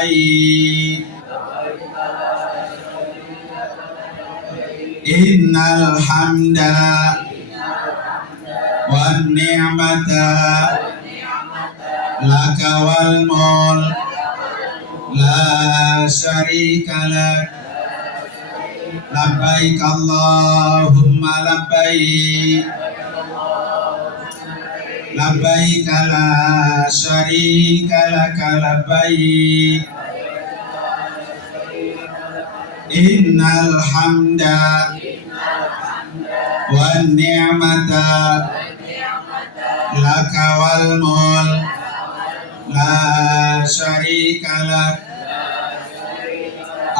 labbaik innal hamda wan ni'mata laka wal mulk la syarika lak labbaik Allahumma labbaik labbaik la syarika laka labbaik innal hamda wan ni'mata laka wal mulk la syarika lak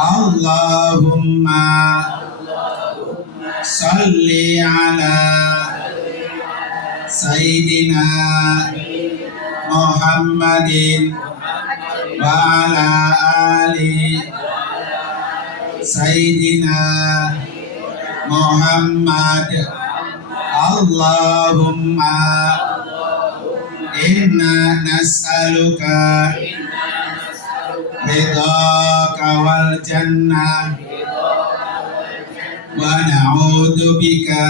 Allahumma salli ala Sayyidina Muhammadin wa ala ali Sayyidina Muhammad. Allahumma inna nas'aluka ridhaka wal jannah wa na'udzu bika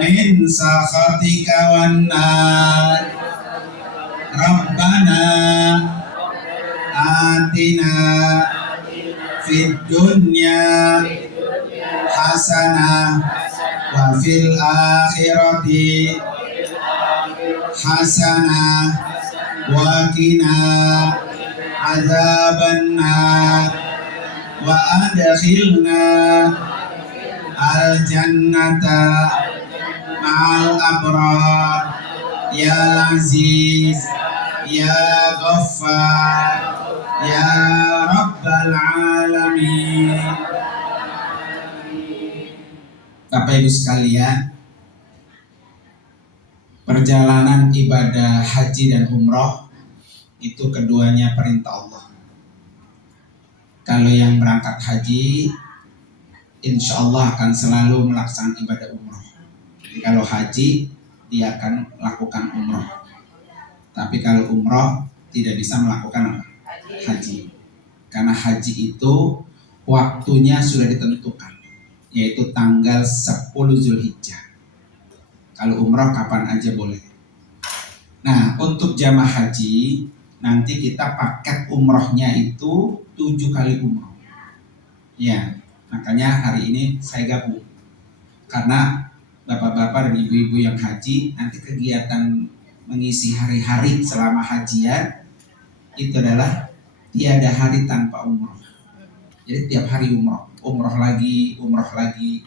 min sakhatika wan nar. Rabbana atina fid dunya hasanah wa fil akhirati hasanah wa qina adzaban nar wa adkhilna al jannata ma'al abrar ya aziz ya ghaffar ya rabbal alamin. Bapak Ibu sekalian, perjalanan ibadah haji dan umroh itu keduanya perintah Allah. Kalau yang berangkat haji, insya Allah akan selalu melaksanakan ibadah umroh. Jadi kalau haji, dia akan melakukan umroh. Tapi kalau umroh, tidak bisa melakukan apa? Haji. Karena haji itu waktunya sudah ditentukan, yaitu tanggal 10 Zulhijjah. Kalau umroh kapan aja boleh. Nah, untuk jamaah haji, nanti kita paket umrohnya itu 7 kali umroh. Ya, makanya hari ini saya gabung. Karena bapak-bapak dan ibu-ibu yang haji, nanti kegiatan mengisi hari-hari selama hajian itu adalah tiada hari tanpa umroh. Jadi tiap hari umroh, umroh lagi, umroh lagi.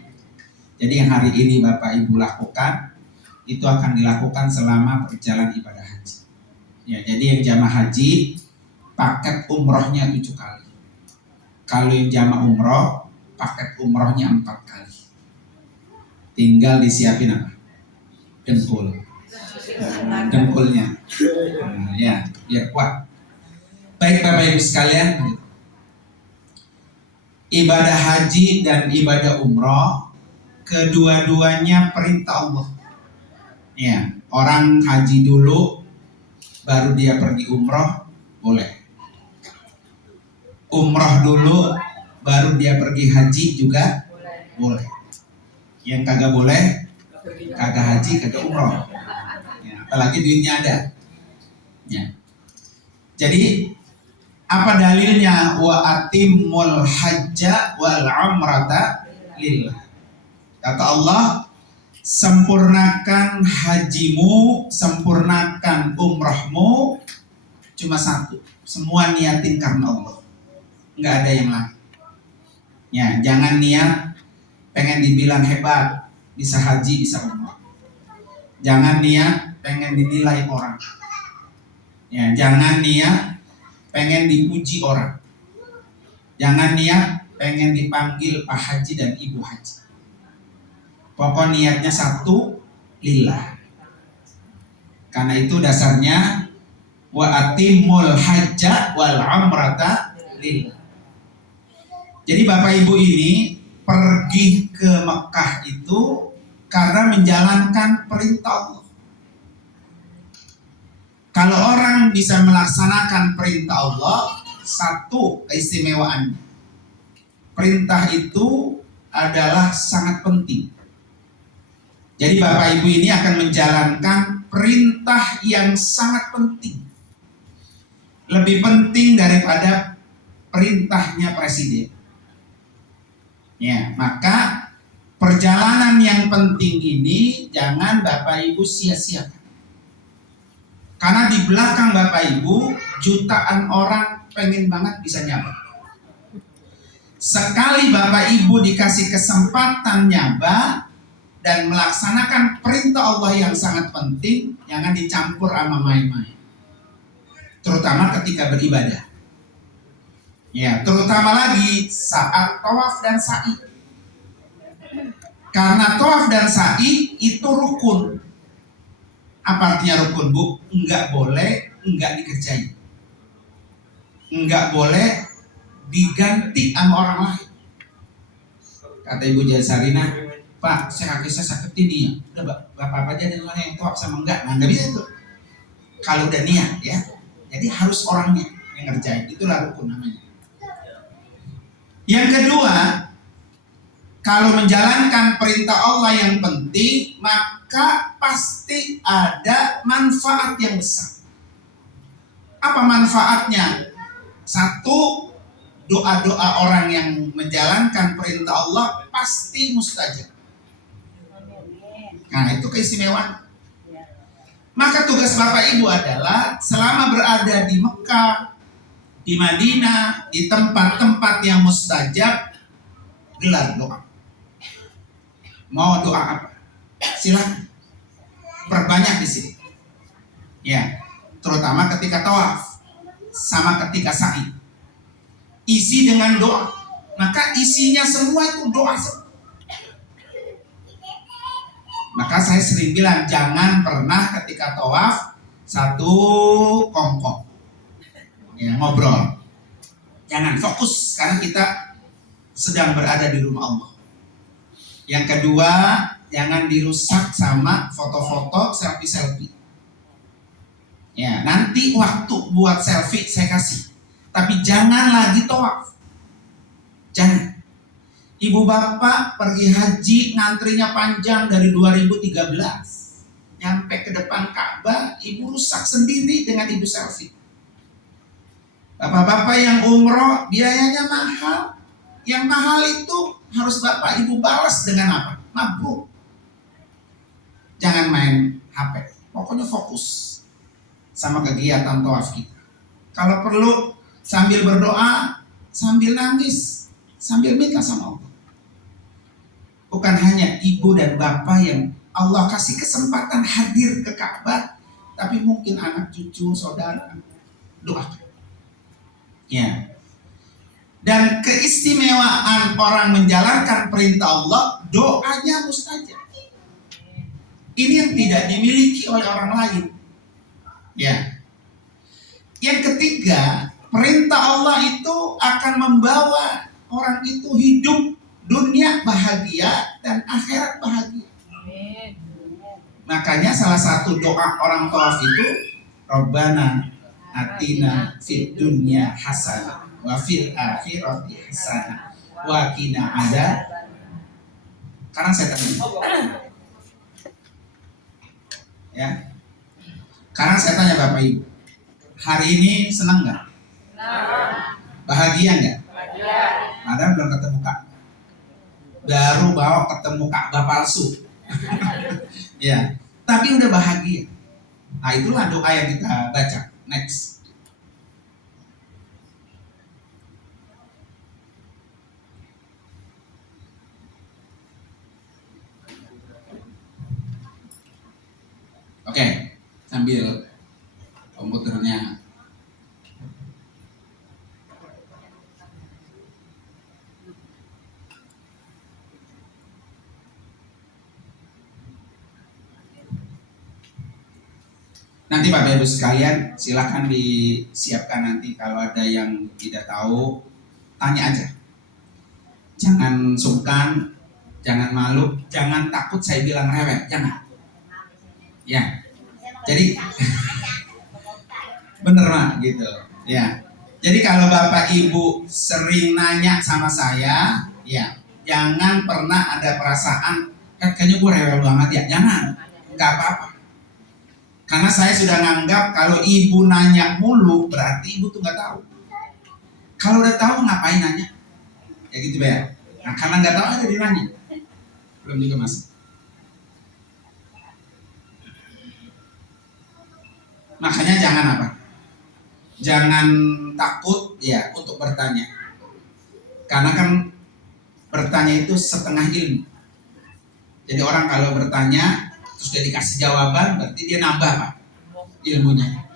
Jadi yang hari ini Bapak Ibu lakukan, itu akan dilakukan selama perjalanan ibadah haji. Ya, jadi yang jamaah haji, paket umrohnya 7 kali. Kalau yang jamaah umroh, paket umrohnya 4 kali. Tinggal disiapin apa? Dengkulnya. Nah, ya, biar kuat. Baik Bapak Ibu sekalian, ibadah haji dan ibadah umroh kedua-duanya perintah Allah. Ya, orang haji dulu baru dia pergi umroh boleh. Umroh dulu baru dia pergi haji juga boleh. Yang kagak boleh, kagak haji, kagak umroh. Ya, apalagi duitnya ada. Ya. Jadi apa dalilnya? Wa atimmul hajja wal umrata lillah. Kata Allah, sempurnakan hajimu, sempurnakan umrahmu, cuma satu. Semua niatin karena Allah. Nggak ada yang lain. Ya, jangan niat pengen dibilang hebat, bisa haji, bisa umrah. Jangan niat pengen dinilai orang. Ya, jangan niat pengen dipuji orang. Jangan niat pengen dipanggil Pak Haji dan Ibu Haji. Pokok niatnya satu, lillah. Karena itu dasarnya wa atimul hajja wal umrata lillah. Jadi Bapak Ibu ini pergi ke Mekah itu karena menjalankan perintah Allah. Kalau orang bisa melaksanakan perintah Allah, satu keistimewaan. Perintah itu adalah sangat penting. Jadi Bapak Ibu ini akan menjalankan perintah yang sangat penting. Lebih penting daripada perintahnya presiden. Ya, maka perjalanan yang penting ini jangan Bapak Ibu sia-siakan. Karena di belakang Bapak Ibu jutaan orang pengen banget bisa nyaba. Sekali Bapak Ibu dikasih kesempatan nyaba dan melaksanakan perintah Allah yang sangat penting, jangan dicampur sama main-main. Terutama ketika beribadah. Ya, terutama lagi saat tawaf dan sa'i. Karena tawaf dan sa'i itu rukun. Apa artinya rukun, Bu? Enggak boleh enggak dikerjain. Enggak boleh diganti sama orang lain. Kata Ibu Jasarina, Pak, saya sakit ini ya. Udah Bapak aja dengan yang tawaf sama enggak. Nah, enggak bisa itu. Kalau udah niat ya. Jadi harus orangnya yang ngerjain. Itulah rukun namanya. Yang kedua, kalau menjalankan perintah Allah yang penting, maka pasti ada manfaat yang besar. Apa manfaatnya? Satu, doa-doa orang yang menjalankan perintah Allah pasti mustajab. Nah, itu keistimewaan. Maka tugas Bapak Ibu adalah selama berada di Mekah, di Madinah, di tempat-tempat yang mustajab, gelar doa. Mau doa apa? Silakan. Perbanyak di sini. Ya, terutama ketika tawaf sama ketika sa'i. Isi dengan doa. Maka isinya semua itu doa. Maka saya sering bilang jangan pernah ketika tawaf satu kongkong. Ya, ngobrol. Jangan fokus karena kita sedang berada di rumah Allah. Yang kedua, jangan dirusak sama foto-foto, selfie-selfie. Ya, nanti waktu buat selfie saya kasih. Tapi jangan lagi tawaf. Jangan. Ibu bapak pergi haji ngantrinya panjang dari 2013. Nyampe ke depan Ka'bah, ibu rusak sendiri dengan ibu selfie. Bapak-bapak yang umroh biayanya mahal. Yang mahal itu harus bapak ibu balas dengan apa? Mabrur. Jangan main HP. Pokoknya fokus sama kegiatan tawaf kita. Kalau perlu sambil berdoa, sambil nangis, sambil minta sama Allah. Bukan hanya ibu dan bapak yang Allah kasih kesempatan hadir ke Ka'bah, tapi mungkin anak cucu, saudara, doakan. Ya. Dan keistimewaan orang menjalankan perintah Allah, doanya mustajab. Ini yang tidak dimiliki oleh orang lain. Ya. Yang ketiga, perintah Allah itu akan membawa orang itu hidup dunia bahagia dan akhirat bahagia. Makanya salah satu doa orang tawaf itu Rabbana atina fid dunya hasanah wa fil akhirati hasanah wa qina adzab. Karena saya tanya. Ya. Karena saya tanya Bapak Ibu, hari ini senang nggak? Bahagia nggak? Padahal belum ketemu Kak. Baru bawa ketemu Ka'bah palsu. Ya, tapi udah bahagia. Nah, itulah doa yang kita baca. Next. Oke, sambil komputernya nanti Bapak Ibu sekalian silakan disiapkan nanti kalau ada yang tidak tahu tanya aja. Jangan sungkan, jangan malu, jangan takut saya bilang rewel, jangan. Ya. Jadi Bener mak gitu ya. Jadi kalau bapak ibu sering nanya sama saya, ya jangan pernah ada perasaan kayaknya gue rewel banget ya, jangan, nggak apa-apa. Karena saya sudah nganggap kalau ibu nanya mulu berarti ibu tuh nggak tahu. Kalau udah tahu ngapain nanya? Ya gitu ya. Nah karena nggak tahu ada di nanya. Belum juga mas. Makanya jangan apa? Jangan takut ya untuk bertanya. Karena kan bertanya itu setengah ilmu. Jadi orang kalau bertanya terus dia dikasih jawaban berarti dia nambah Pak ilmunya.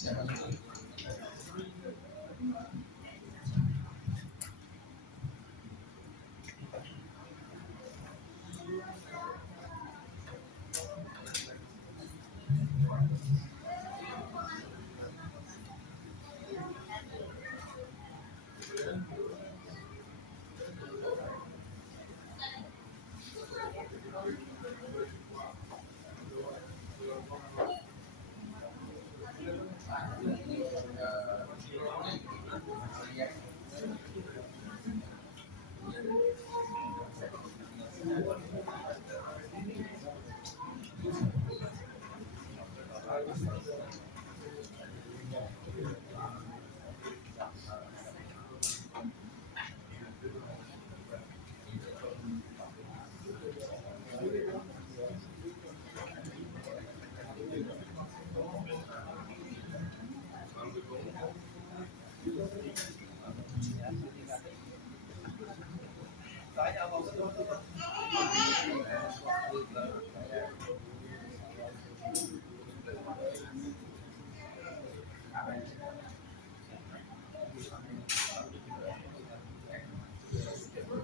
Siapa itu?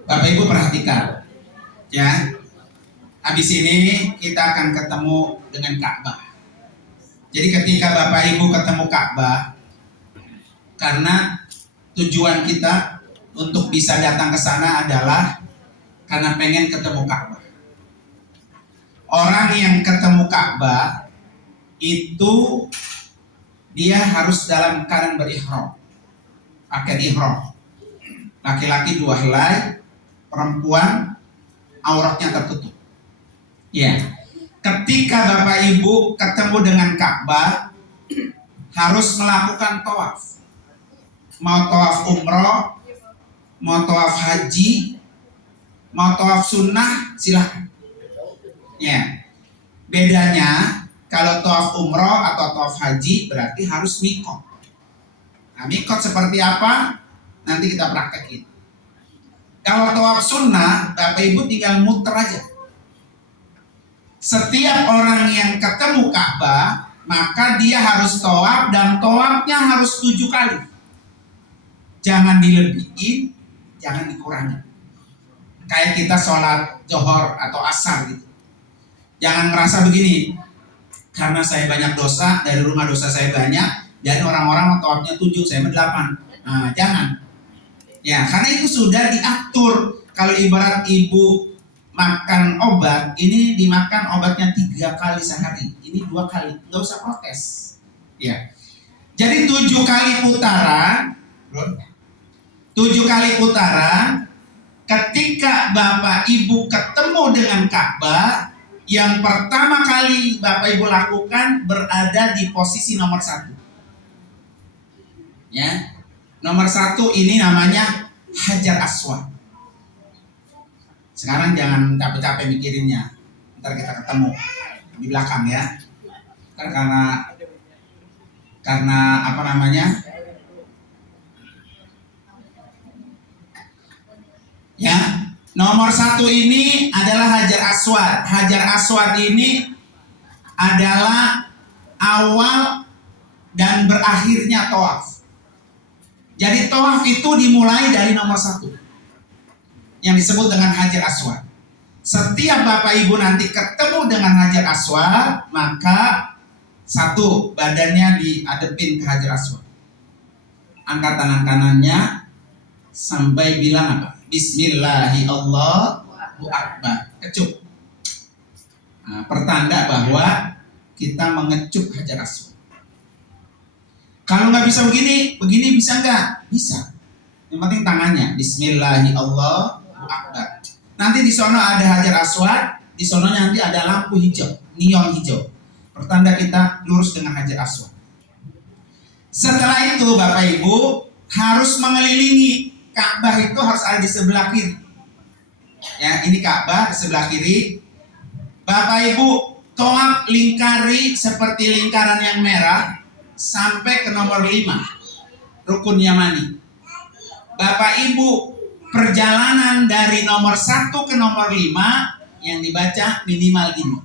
Bapak Ibu perhatikan ya. Habis ini kita akan ketemu dengan Ka'bah. Jadi ketika Bapak Ibu ketemu Ka'bah, karena tujuan kita untuk bisa datang ke sana adalah karena pengen ketemu Ka'bah. Orang yang ketemu Ka'bah itu dia harus dalam keadaan berihram, pakai ihram. Laki-laki 2 helai, perempuan auratnya tertutup. Ya, ketika Bapak Ibu ketemu dengan Ka'bah harus melakukan tawaf. Mau tawaf umroh, mau tawaf haji, mau tawaf sunnah, silahkan. Ya, bedanya kalau tawaf umroh atau tawaf haji berarti harus mikot. Nah, mikot seperti apa? Nanti kita praktekin. Kalau tawaf sunnah, Bapak Ibu tinggal muter aja. Setiap orang yang ketemu Ka'bah, maka dia harus tawaf dan tawafnya harus 7 kali. Jangan dilebihin, jangan dikurangi. Kayak kita sholat johor atau asar gitu. Jangan merasa begini, karena saya banyak dosa, dari rumah dosa saya banyak, jadi orang-orang tawafnya 7, saya 8. Nah, jangan. Ya, karena itu sudah diatur. Kalau ibarat ibu makan obat, ini dimakan obatnya 3 kali sehari, ini 2 kali, nggak usah protes. Ya, jadi 7 kali putaran, 7 kali putaran. Ketika Bapak Ibu ketemu dengan Ka'bah, yang pertama kali Bapak Ibu lakukan berada di posisi nomor 1. Ya, nomor 1 ini namanya Hajar Aswad. Sekarang jangan capek-capek mikirinnya, ntar kita ketemu di belakang ya. Karena apa namanya? Ya, nomor 1 ini adalah Hajar Aswad. Hajar Aswad ini adalah awal dan berakhirnya tawaf. Jadi tawaf itu dimulai dari nomor 1 yang disebut dengan Hajar Aswad. Setiap Bapak Ibu nanti ketemu dengan Hajar Aswad, maka Satu, badannya diadepin ke Hajar Aswad. Angkat tangan kanannya sampai bilang apa? Bismillahi Allahu Akbar. Kecup. Nah, pertanda bahwa kita mengecup Hajar Aswad. Kalau nggak bisa begini bisa nggak? Bisa. Yang penting tangannya. Bismillahi Allahu Akbar. Nanti di sana ada Hajar Aswad, di sana nanti ada lampu hijau, neon hijau. Pertanda kita lurus dengan Hajar Aswad. Setelah itu Bapak Ibu harus mengelilingi Ka'bah, itu harus ada di sebelah kiri. Ya, ini Ka'bah di sebelah kiri. Bapak Ibu tolak lingkari seperti lingkaran yang merah sampai ke nomor 5, Rukun Yamani. Bapak Ibu perjalanan dari nomor 1 ke nomor 5 yang dibaca minimal ini.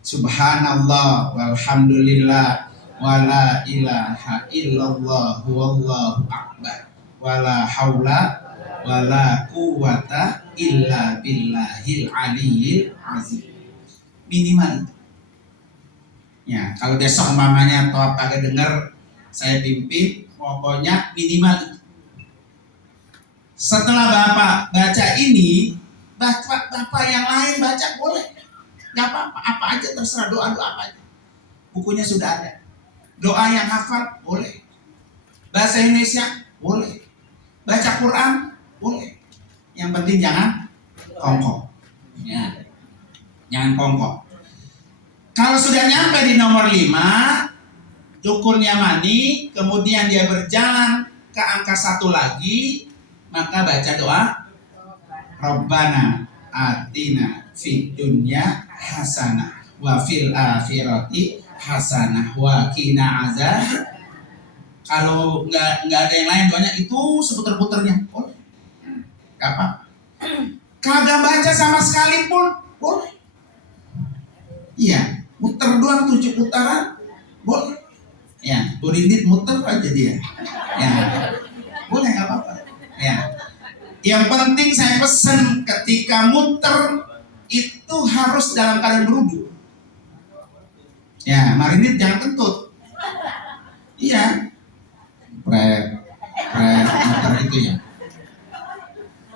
Subhanallah walhamdulillah wala ilaha illallah wallahu akbar wala haula wala quwata illa billahil aliyyil azim. Minimal itu. Ya, kalau besok umpamanya toh kagak dengar saya pimpin, pokoknya minimal itu. Setelah Bapak baca ini, Bapak yang lain baca boleh. Gak apa-apa, apa aja terserah, doa-doa apa aja. Bukunya sudah ada. Doa yang hafal boleh. Bahasa Indonesia boleh. Baca Quran boleh. Yang penting jangan kongkong. Ya. Jangan kongkong. Kalau sudah nyampe di nomor 5, Rukun Yamani, kemudian dia berjalan ke angka 1 lagi, maka baca doa Rabbana atina fid dunya hasanah wa fil akhirati hasanah wa qina azab. Kalau nggak ada yang lain doanya itu seputar-putarnya boleh. Gak apa. Kagak baca sama sekali pun boleh. Iya, muter doang 7 putaran boleh. Ya, berindit muter aja dia. Ya, boleh nggak apa-apa. Ya, yang penting saya pesan ketika muter itu harus dalam keadaan berwudu. Ya, marinit jangan kentut. Iya, muter itu ya.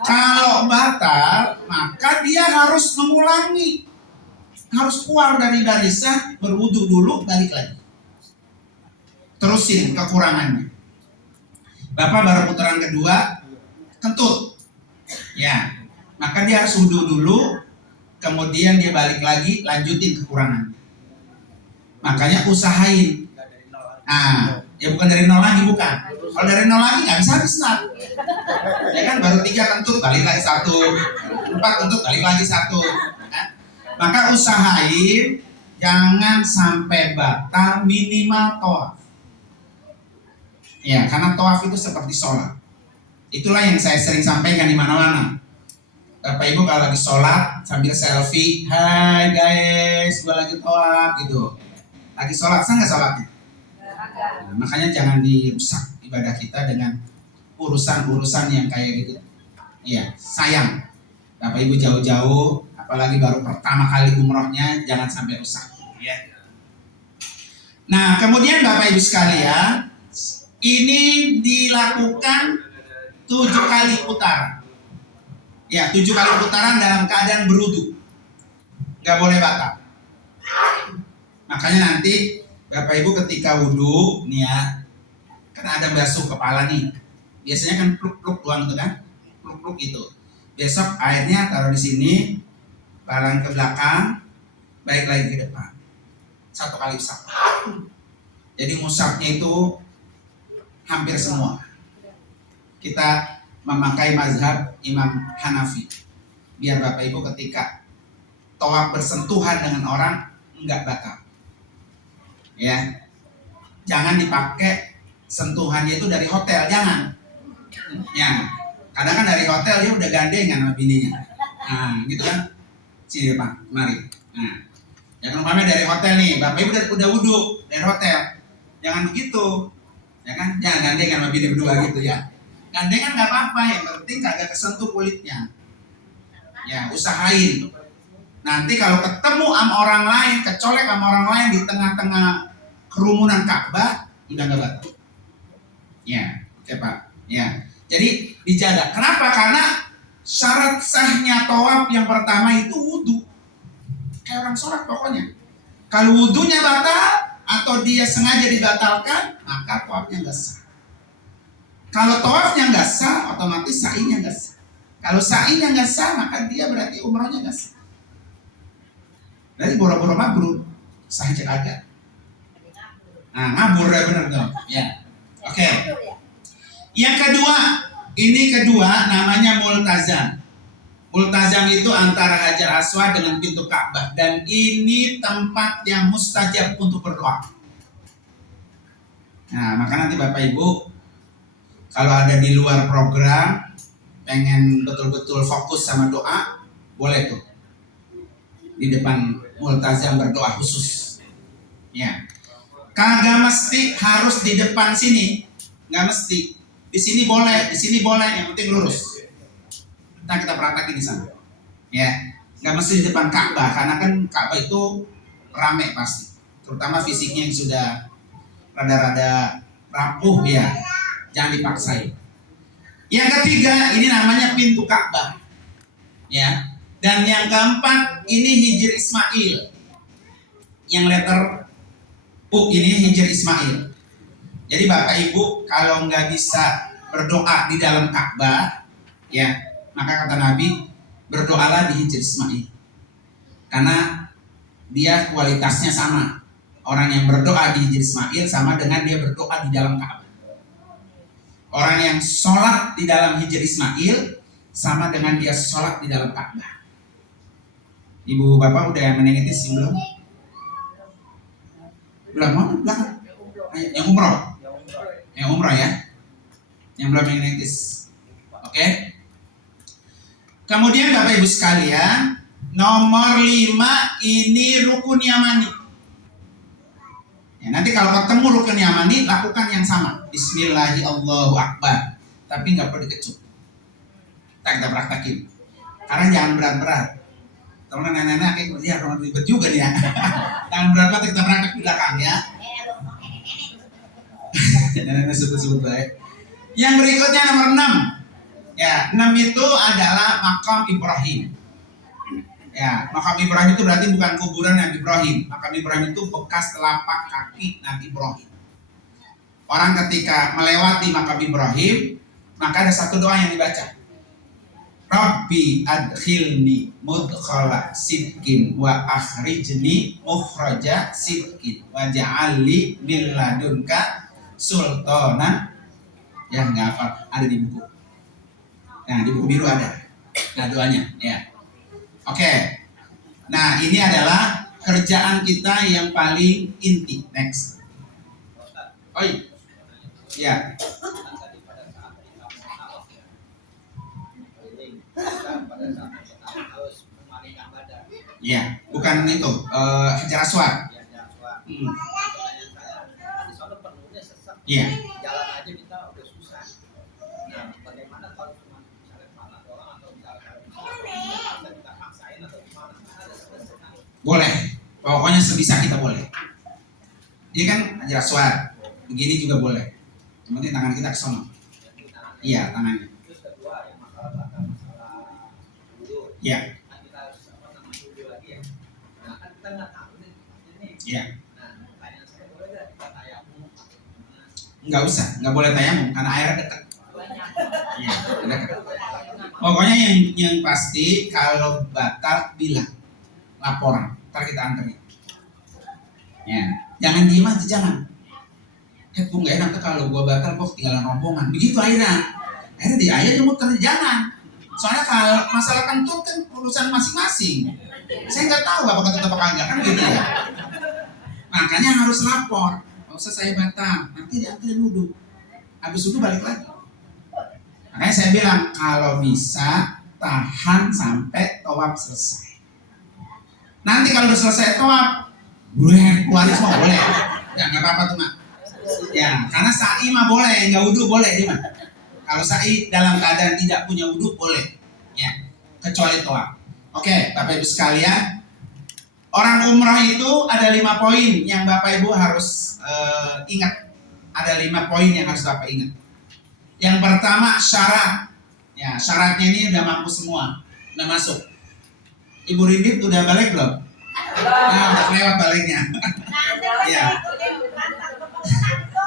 Kalau batal, maka dia harus mengulangi, harus keluar dari barisan, berwudu dulu, balik lagi. Terusin kekurangannya. Bapak baru putaran kedua, kentut, ya, maka dia harus wudu dulu, kemudian dia balik lagi, lanjutin kekurangan. Makanya usahain. Nah, ya bukan dari 0 lagi, bukan. Kalau dari 0 lagi nggak bisa habis lah. Ya kan, baru 3 kentut, balik lagi 1, 4 kentut, balik lagi 1. Nah, maka usahain jangan sampai batal, minimal tawaf. Ya, karena tawaf itu seperti sholat. Itulah yang saya sering sampaikan di mana-mana. Bapak Ibu kalau lagi sholat sambil selfie, hai guys, gua lagi tawaf gitu. Lagi sholat, sah nggak sholatnya? Nah, makanya jangan dirusak ibadah kita dengan urusan-urusan yang kayak gitu. Iya, sayang. Bapak Ibu jauh-jauh, apalagi baru pertama kali umrohnya, jangan sampai rusak. Ya. Nah, kemudian Bapak Ibu sekalian, ini dilakukan 7 kali putaran. Ya, 7 kali putaran dalam keadaan berwudu. Gak boleh batal. Makanya nanti Bapak Ibu ketika wudu nih ya, kan ada basuh kepala nih. Biasanya kan pluk-pluk doang tuh kan, pluk-pluk itu. Besok airnya taruh di sini, balang ke belakang, balik lagi ke depan. 1 kali usap. Jadi musabnya itu hampir semua. Kita memakai mazhab Imam Hanafi. Biar Bapak Ibu ketika tawaf bersentuhan dengan orang enggak batal. Ya, jangan dipakai sentuhannya itu dari hotel, jangan. Ya, kadang kan dari hotel dia udah gandengan sama bininya. Nah, gitu kan? Sini Pak, mari. Nah, jangan umpamanya dari hotel nih, Bapak Ibu udah wudu dari hotel. Jangan begitu. Ya kan? Jangan gandengan sama bini berdua gitu ya. Gandengan nggak apa-apa, yang penting kagak kesentuh kulitnya. Ya, usahain. Nanti kalau ketemu sama orang lain, kecolek sama orang lain di tengah-tengah kerumunan Ka'bah, udah nggak batal. Ya, oke Pak. Ya, jadi dijaga. Kenapa? Karena syarat sahnya tawaf yang pertama itu wudhu. Kayak orang sholat pokoknya. Kalau wudhunya batal atau dia sengaja dibatalkan, maka tawafnya nggak sah. Kalau tawafnya nggak sah, otomatis sa'inya nggak sah. Kalau sa'inya nggak sah, maka dia berarti umrahnya nggak sah. Berarti boro-boro mabrur, sah aja kagak. Nah, ngabur ya benar dong. Ya, oke. Yang kedua, ini kedua namanya multazam. Multazam itu antara Hajar Aswad dengan pintu Ka'bah, dan ini tempat yang mustajab untuk berdoa. Nah, maka nanti Bapak Ibu kalau ada di luar program pengen betul-betul fokus sama doa, boleh tuh di depan multazam berdoa khusus. Ya, kagak mesti harus di depan sini, nggak mesti. Di sini boleh, yang penting lurus. Kita praktekin di sana. Ya, nggak mesti di depan Ka'bah, karena kan Ka'bah itu rame pasti, terutama fisiknya yang sudah rada-rada rapuh ya, jangan dipaksain. Yang ketiga, ini namanya pintu Ka'bah. Ya. Dan yang keempat, ini Hijr Ismail. Yang letter U ini Hijr Ismail. Jadi Bapak Ibu kalau nggak bisa berdoa di dalam Ka'bah, ya, maka kata Nabi, berdoalah di Hijr Ismail. Karena dia kualitasnya sama. Orang yang berdoa di Hijr Ismail sama dengan dia berdoa di dalam Ka'bah. Orang yang sholat di dalam Hijr Ismail sama dengan dia sholat di dalam Ka'bah. Ibu bapak udah meningitis belum? Belum mau? Belakang. Yang umroh? Yang umroh ya? Yang belum meningitis. Oke? Kemudian Bapak Ibu sekalian, nomor 5 ini rukun yamani. Ya, nanti kalau ketemu rukun yamani, lakukan yang sama. Bismillahirrahmanirrahim. Tapi nggak perlu dikecup. Kita praktekin. Karena jangan berat-berat. Kalau nenek-nenek kayak ya orang ribet juga nih ya. Jangan berat-berat, kita praktek di belakang ya. Nenek-nenek sebut-sebut baik. Yang berikutnya nomor 6. Ya, 6 itu adalah makam Ibrahim. Ya, makam Ibrahim itu berarti bukan kuburan Nabi Ibrahim. Makam Ibrahim itu bekas telapak kaki Nabi Ibrahim. Orang ketika melewati makam Ibrahim, maka ada satu doa yang dibaca. Rabbi adkhilni mudkhala sidqin wa akhrijni mukhraja sidqin wa ja'alli min ladunka sultanan. Ya, enggak apa, ada di buku. Nah, di buku biru ada. Nah, doanya, ya. Oke. Nah, ini adalah kerjaan kita yang paling inti. Next. Oh iya. Ya. Ya, bukan itu. Hajar Aswad. Iya. Jalan aja kita udah susah. Nah, bagaimana kalau cuma misalnya malah doang atau misalkan kita paksain atau gimana? Boleh. Pokoknya sebisa kita boleh. Ini kan Hajar Aswad. Begini juga boleh. Cuma tangan kita ke sana. Iya, tangannya. Terus kedua yang masalah dulu. Iya. Kan kita harus dulu lagi ya. Nah, kan kita nggak tahu nih ini. Iya. Nah, pertanyaan saya boleh nggak kita tayamum? Nggak usah, nggak boleh tayamum karena airnya dekat. Iya, dekat. Pokoknya yang pasti kalau batal bilang, laporan, ntar kita anterin. Ya, jangan diem aja, jangan. Gue nggak enak tuh kalau gue batal, gue ketinggalan rombongan. Begitu akhirnya di ayah muter, jangan. Soalnya kalau masalah kentut kan urusan masing-masing. Saya nggak tahu apakah tetap apa enggak kan gitu ya. Makanya harus lapor. Nggak usah saya batal, nanti dianterin wudhu. Habis wudhu balik lagi. Makanya saya bilang kalau bisa tahan sampai tawaf selesai. Nanti kalau udah selesai tawaf, gue keluar semua boleh. Ya nggak apa-apa tuh mak. Ya karena sa'i mah boleh, nggak wudhu boleh dia mah. Kalau sa'i dalam keadaan tidak punya wudhu boleh. Ya kecuali tawaf. Oke, Bapak Ibu sekalian, orang umrah itu ada 5 poin yang Bapak Ibu harus ingat. Ada 5 poin yang harus Bapak ingat. Yang pertama syarat. Ya, syaratnya ini udah mampu semua, udah masuk. Ibu Rinit udah balik belum? Nah, udah lewat baliknya. Ya.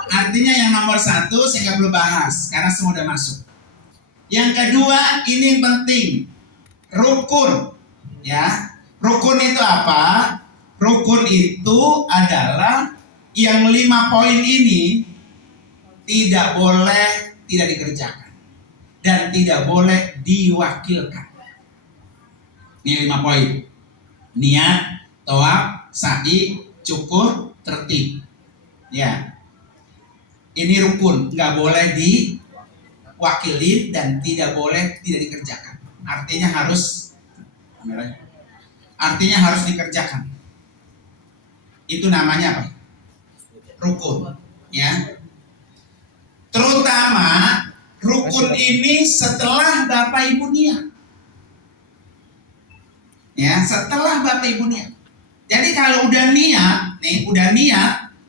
Artinya yang nomor 1 saya nggak perlu bahas karena semua udah masuk. Yang kedua, ini yang penting, rukun. Ya, rukun itu apa? Rukun itu adalah yang 5 poin ini tidak boleh tidak dikerjakan dan tidak boleh diwakilkan. Ini 5 poin. Niat, tawaf, sa'i, cukur, tertib. Ya. Ini rukun, nggak boleh diwakilin dan tidak boleh tidak dikerjakan. Artinya harus dikerjakan. Itu namanya apa? Rukun. Ya. Terutama rukun ini setelah Bapak Ibu niat. Ya, setelah Bapak Ibu niat. Jadi kalau udah niat,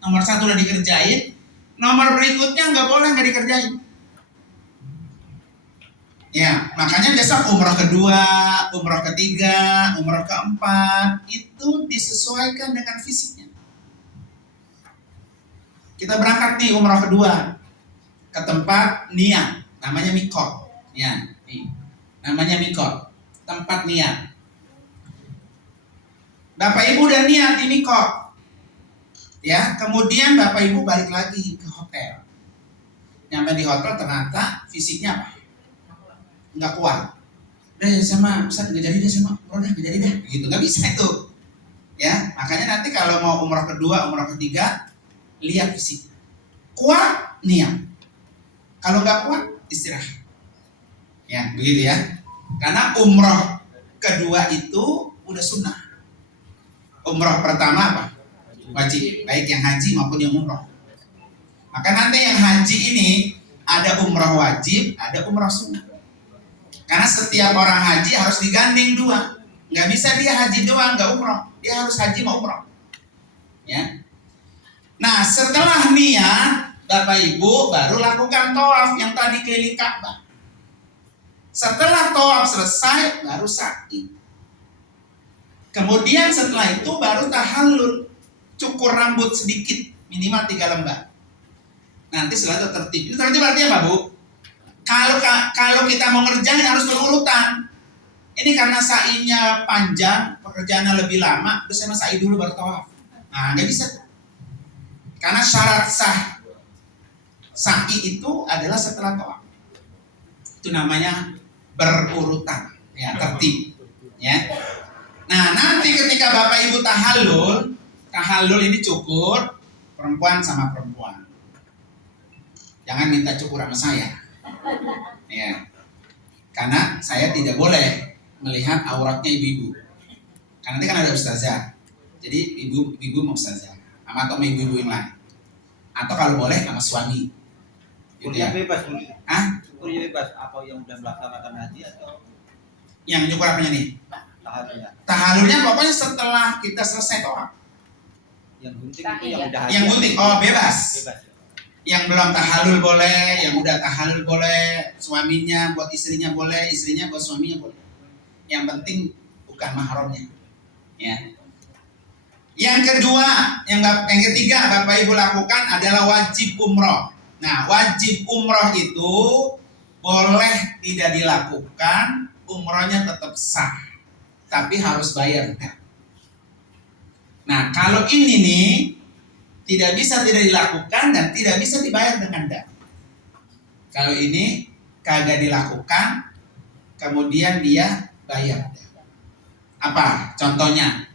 nomor 1 udah dikerjain, nomor berikutnya nggak boleh nggak dikerjain. Ya, makanya besok umroh kedua, umroh ketiga, umroh keempat itu disesuaikan dengan fisiknya. Kita berangkat nih umroh kedua ke tempat niat, namanya mikot. Ya, nih, namanya mikot, tempat niat. Bapak Ibu udah niat di mikot. Ya, kemudian Bapak Ibu balik lagi ke hotel. Nyampe di hotel ternyata fisiknya apa? Nggak kuat. Sama Ustaz nggak jadi deh, sama udah nggak jadi deh. Gitu, nggak bisa itu. Ya, makanya nanti kalau mau umroh kedua, umroh ketiga, lihat fisik. Kuat, niat. Kalau nggak kuat, istirahat. Ya, begitu ya. Karena umroh kedua itu udah sunnah. Umroh pertama apa? Wajib, baik yang haji maupun yang umroh. Maka nanti yang haji ini ada umroh wajib, ada umroh sunnah. Karena setiap orang haji harus digandeng 2. Nggak bisa dia haji doang nggak umroh, dia harus haji mau umroh. Ya. Nah setelah niat, Bapak Ibu baru lakukan tawaf yang tadi keliling Ka'bah. Setelah tawaf selesai, baru sa'i. Kemudian setelah itu baru tahallul, cukur rambut sedikit, minimal 3 lembar. Nanti setelah itu tertib. Itu tertib artinya apa, Bu? Kalau kita mau ngerjain harus berurutan. Ini karena sa'inya panjang, pekerjaannya lebih lama, terus saya sa'i dulu baru tawaf. Nah, nggak bisa. Karena syarat sah sa'i itu adalah setelah tawaf. Itu namanya berurutan, ya, tertib. Ya. Nah, nanti ketika Bapak Ibu tahallul ini cukur perempuan sama perempuan. Jangan minta cukur sama saya. Ya. Karena saya tidak boleh melihat auratnya ibu-ibu. Karena nanti kan ada ustazah. Jadi ibu mau ustazah atau ibu-ibu yang lain. Atau kalau boleh sama suami. Gitu ya. Bebas, Cukurnya bebas apa yang udah melaksanakan haji atau yang cukur apanya nih? tahallulnya? Tahallulnya pokoknya setelah kita selesai tawaf. Yang gunting itu yang udah haji. Yang gunting, oh bebas. Bebas. Yang belum tahallul boleh, yang udah tahallul boleh, suaminya buat istrinya boleh, istrinya buat suaminya boleh. Yang penting bukan mahramnya. Ya. Yang kedua, yang ketiga Bapak Ibu lakukan adalah wajib umroh. Nah, wajib umroh itu boleh tidak dilakukan, umrohnya tetap sah, tapi harus bayar. Nah, kalau ini nih tidak bisa tidak dilakukan dan tidak bisa dibayar dengan dam. Kalau ini kagak dilakukan, kemudian dia bayar. Apa? Contohnya,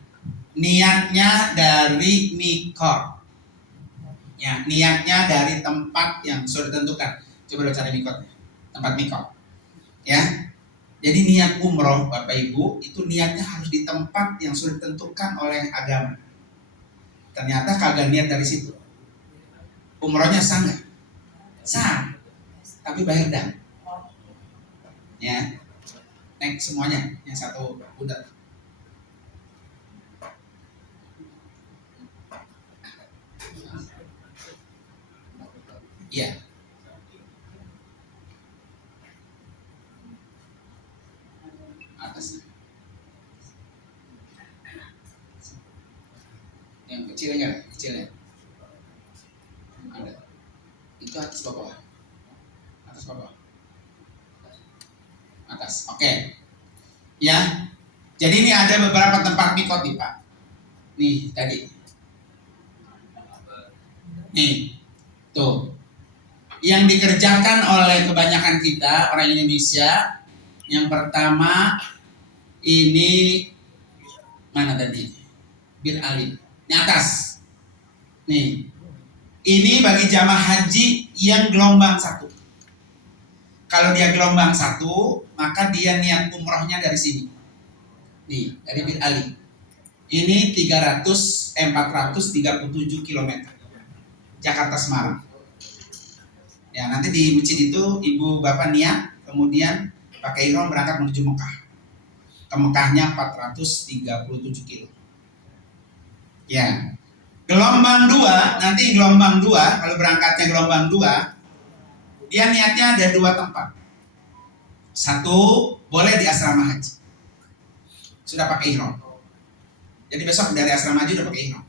niatnya dari mikot. Ya, niatnya dari tempat yang sudah ditentukan. Coba cari mikotnya. Tempat mikot. Ya. Jadi niat umroh Bapak Ibu itu niatnya harus di tempat yang sudah ditentukan oleh agama. Ternyata kagak niat dari situ. Umrohnya sah nggak? Sah. Tapi bayar dam. Ya. naik semuanya, yang satu udah. Iya. Atas. Yang kecilnya, kecilnya. Ada. Itu atas bawah. Atas bawah. Atas. Oke. Ya. Jadi ini ada beberapa tempat mikot nih, Pak. Nih, tadi. Nih. Tuh. Yang dikerjakan oleh kebanyakan kita orang Indonesia, yang pertama ini mana tadi? Bir Ali. Ini atas. Nih. Ini bagi jamaah haji yang gelombang 1. Kalau dia gelombang 1, maka dia niat umrohnya dari sini. Nih, dari Bir Ali. Ini 437 km. Jakarta Semarang. Ya, nanti di masjid itu ibu bapak niat, kemudian pakai ihram berangkat menuju Mekah. Ke Mekahnya 437 kilo. Ya. Gelombang 2, nanti gelombang 2, kalau berangkatnya gelombang 2, dia niatnya ada 2 tempat. Satu, boleh di asrama haji. Sudah pakai ihram. Jadi besok dari asrama haji udah pakai ihram.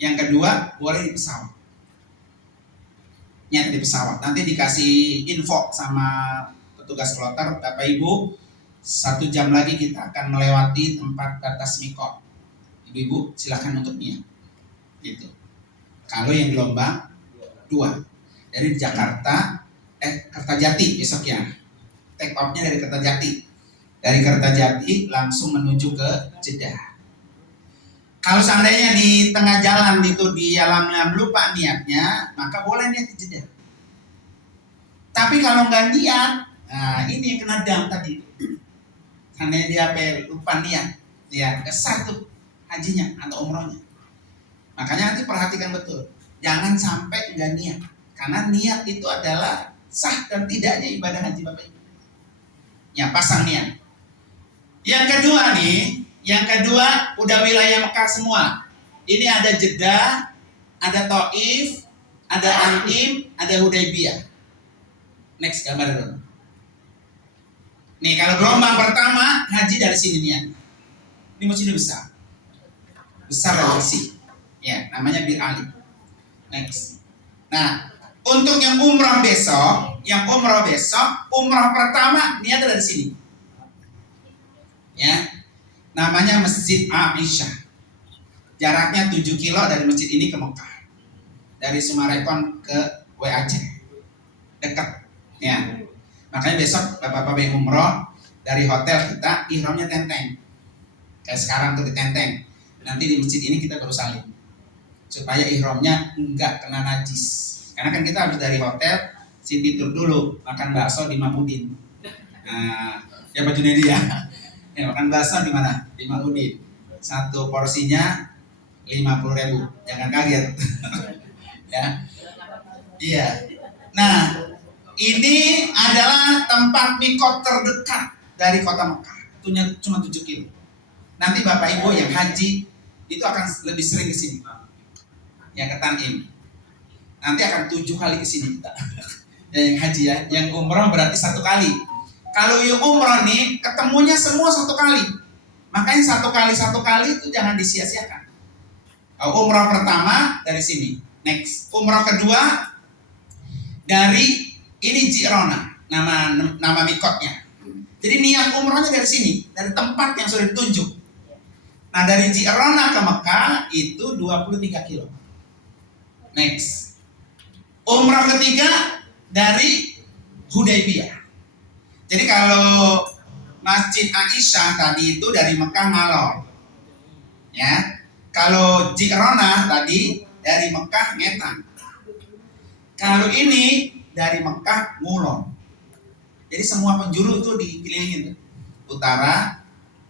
Yang kedua, boleh di pesawat. Niat di pesawat. Nanti dikasih info sama petugas kloter, Bapak Ibu, 1 jam lagi kita akan melewati tempat batas mikot. Ibu-ibu silakan untuk niat. Gitu. Kalau yang gelombang 2 dari Jakarta, Kertajati besok ya. Take off-nya dari Kertajati. Dari Kertajati langsung menuju ke Jeddah. Kalau seandainya di tengah jalan itu dia lupa niatnya, maka boleh niat di Jeddah. Tapi kalau nggak niat, nah ini yang kena dam tadi. Seandainya dia lupa niat, ya kesah tuh hajinya atau umrohnya. Makanya nanti perhatikan betul, jangan sampai nggak niat, karena niat itu adalah sah dan tidaknya ibadah haji Bapak Ibu. Ya pasang niat. Yang kedua nih, udah wilayah Mekah semua. Ini ada Jeddah, ada Taif, ada Taim, ada Hudaybiyah. Next gambar dulu. Nih kalau gelombang pertama haji dari sini niat. Ini masjidnya besar dan bersih. Ya, namanya Bir Ali. Next. Nah, untuk yang umrah besok, umrah pertama niat dari sini. Ya. Namanya Masjid Aisyah. Jaraknya 7 kilo dari masjid ini ke Mekah. Dari Sumarekon ke WAC. Dekat. Ya. Makanya besok Bapak-bapak yang umroh dari hotel kita ihramnya tenteng. Kayak sekarang tuh di tenteng. Nanti di masjid ini kita baru salin. Supaya ihramnya enggak kena najis. Karena kan kita habis dari hotel, city tour dulu, makan bakso di Mahmudin. Nah, ya Pak Junedi ya. Ya, makan bakso di mana? Di Mahmudin. Satu porsinya 50.000. Jangan kaget. Ya. Iya. Nah, ini adalah tempat mikot terdekat dari kota Mekah. Itunya cuma 7 kilo. Nanti Bapak Ibu yang haji itu akan lebih sering ke sini. Yang ke Taim. Nanti akan 7 kali ke sini kita. Yang haji ya, yang umrah berarti 1 kali. Kalau yang umrah nih ketemunya semua 1 kali. Makanya 1 kali itu jangan disia-siakan. Umrah pertama dari sini. Next. Umrah kedua dari ini Jirona, nama mikotnya. Jadi niat umrahnya dari sini, dari tempat yang sudah ditunjuk. Nah dari Jirona ke Mekah itu 23 kilo. Next. Umrah ketiga dari Hudaybiyah. Jadi kalau Masjid Aisyah tadi itu dari Mekah ngalor. Ya. Kalau Jirona tadi dari Mekah ngetan. Kalau ini dari Mekah ngulon. Jadi semua penjuru itu dikelilingin. Utara,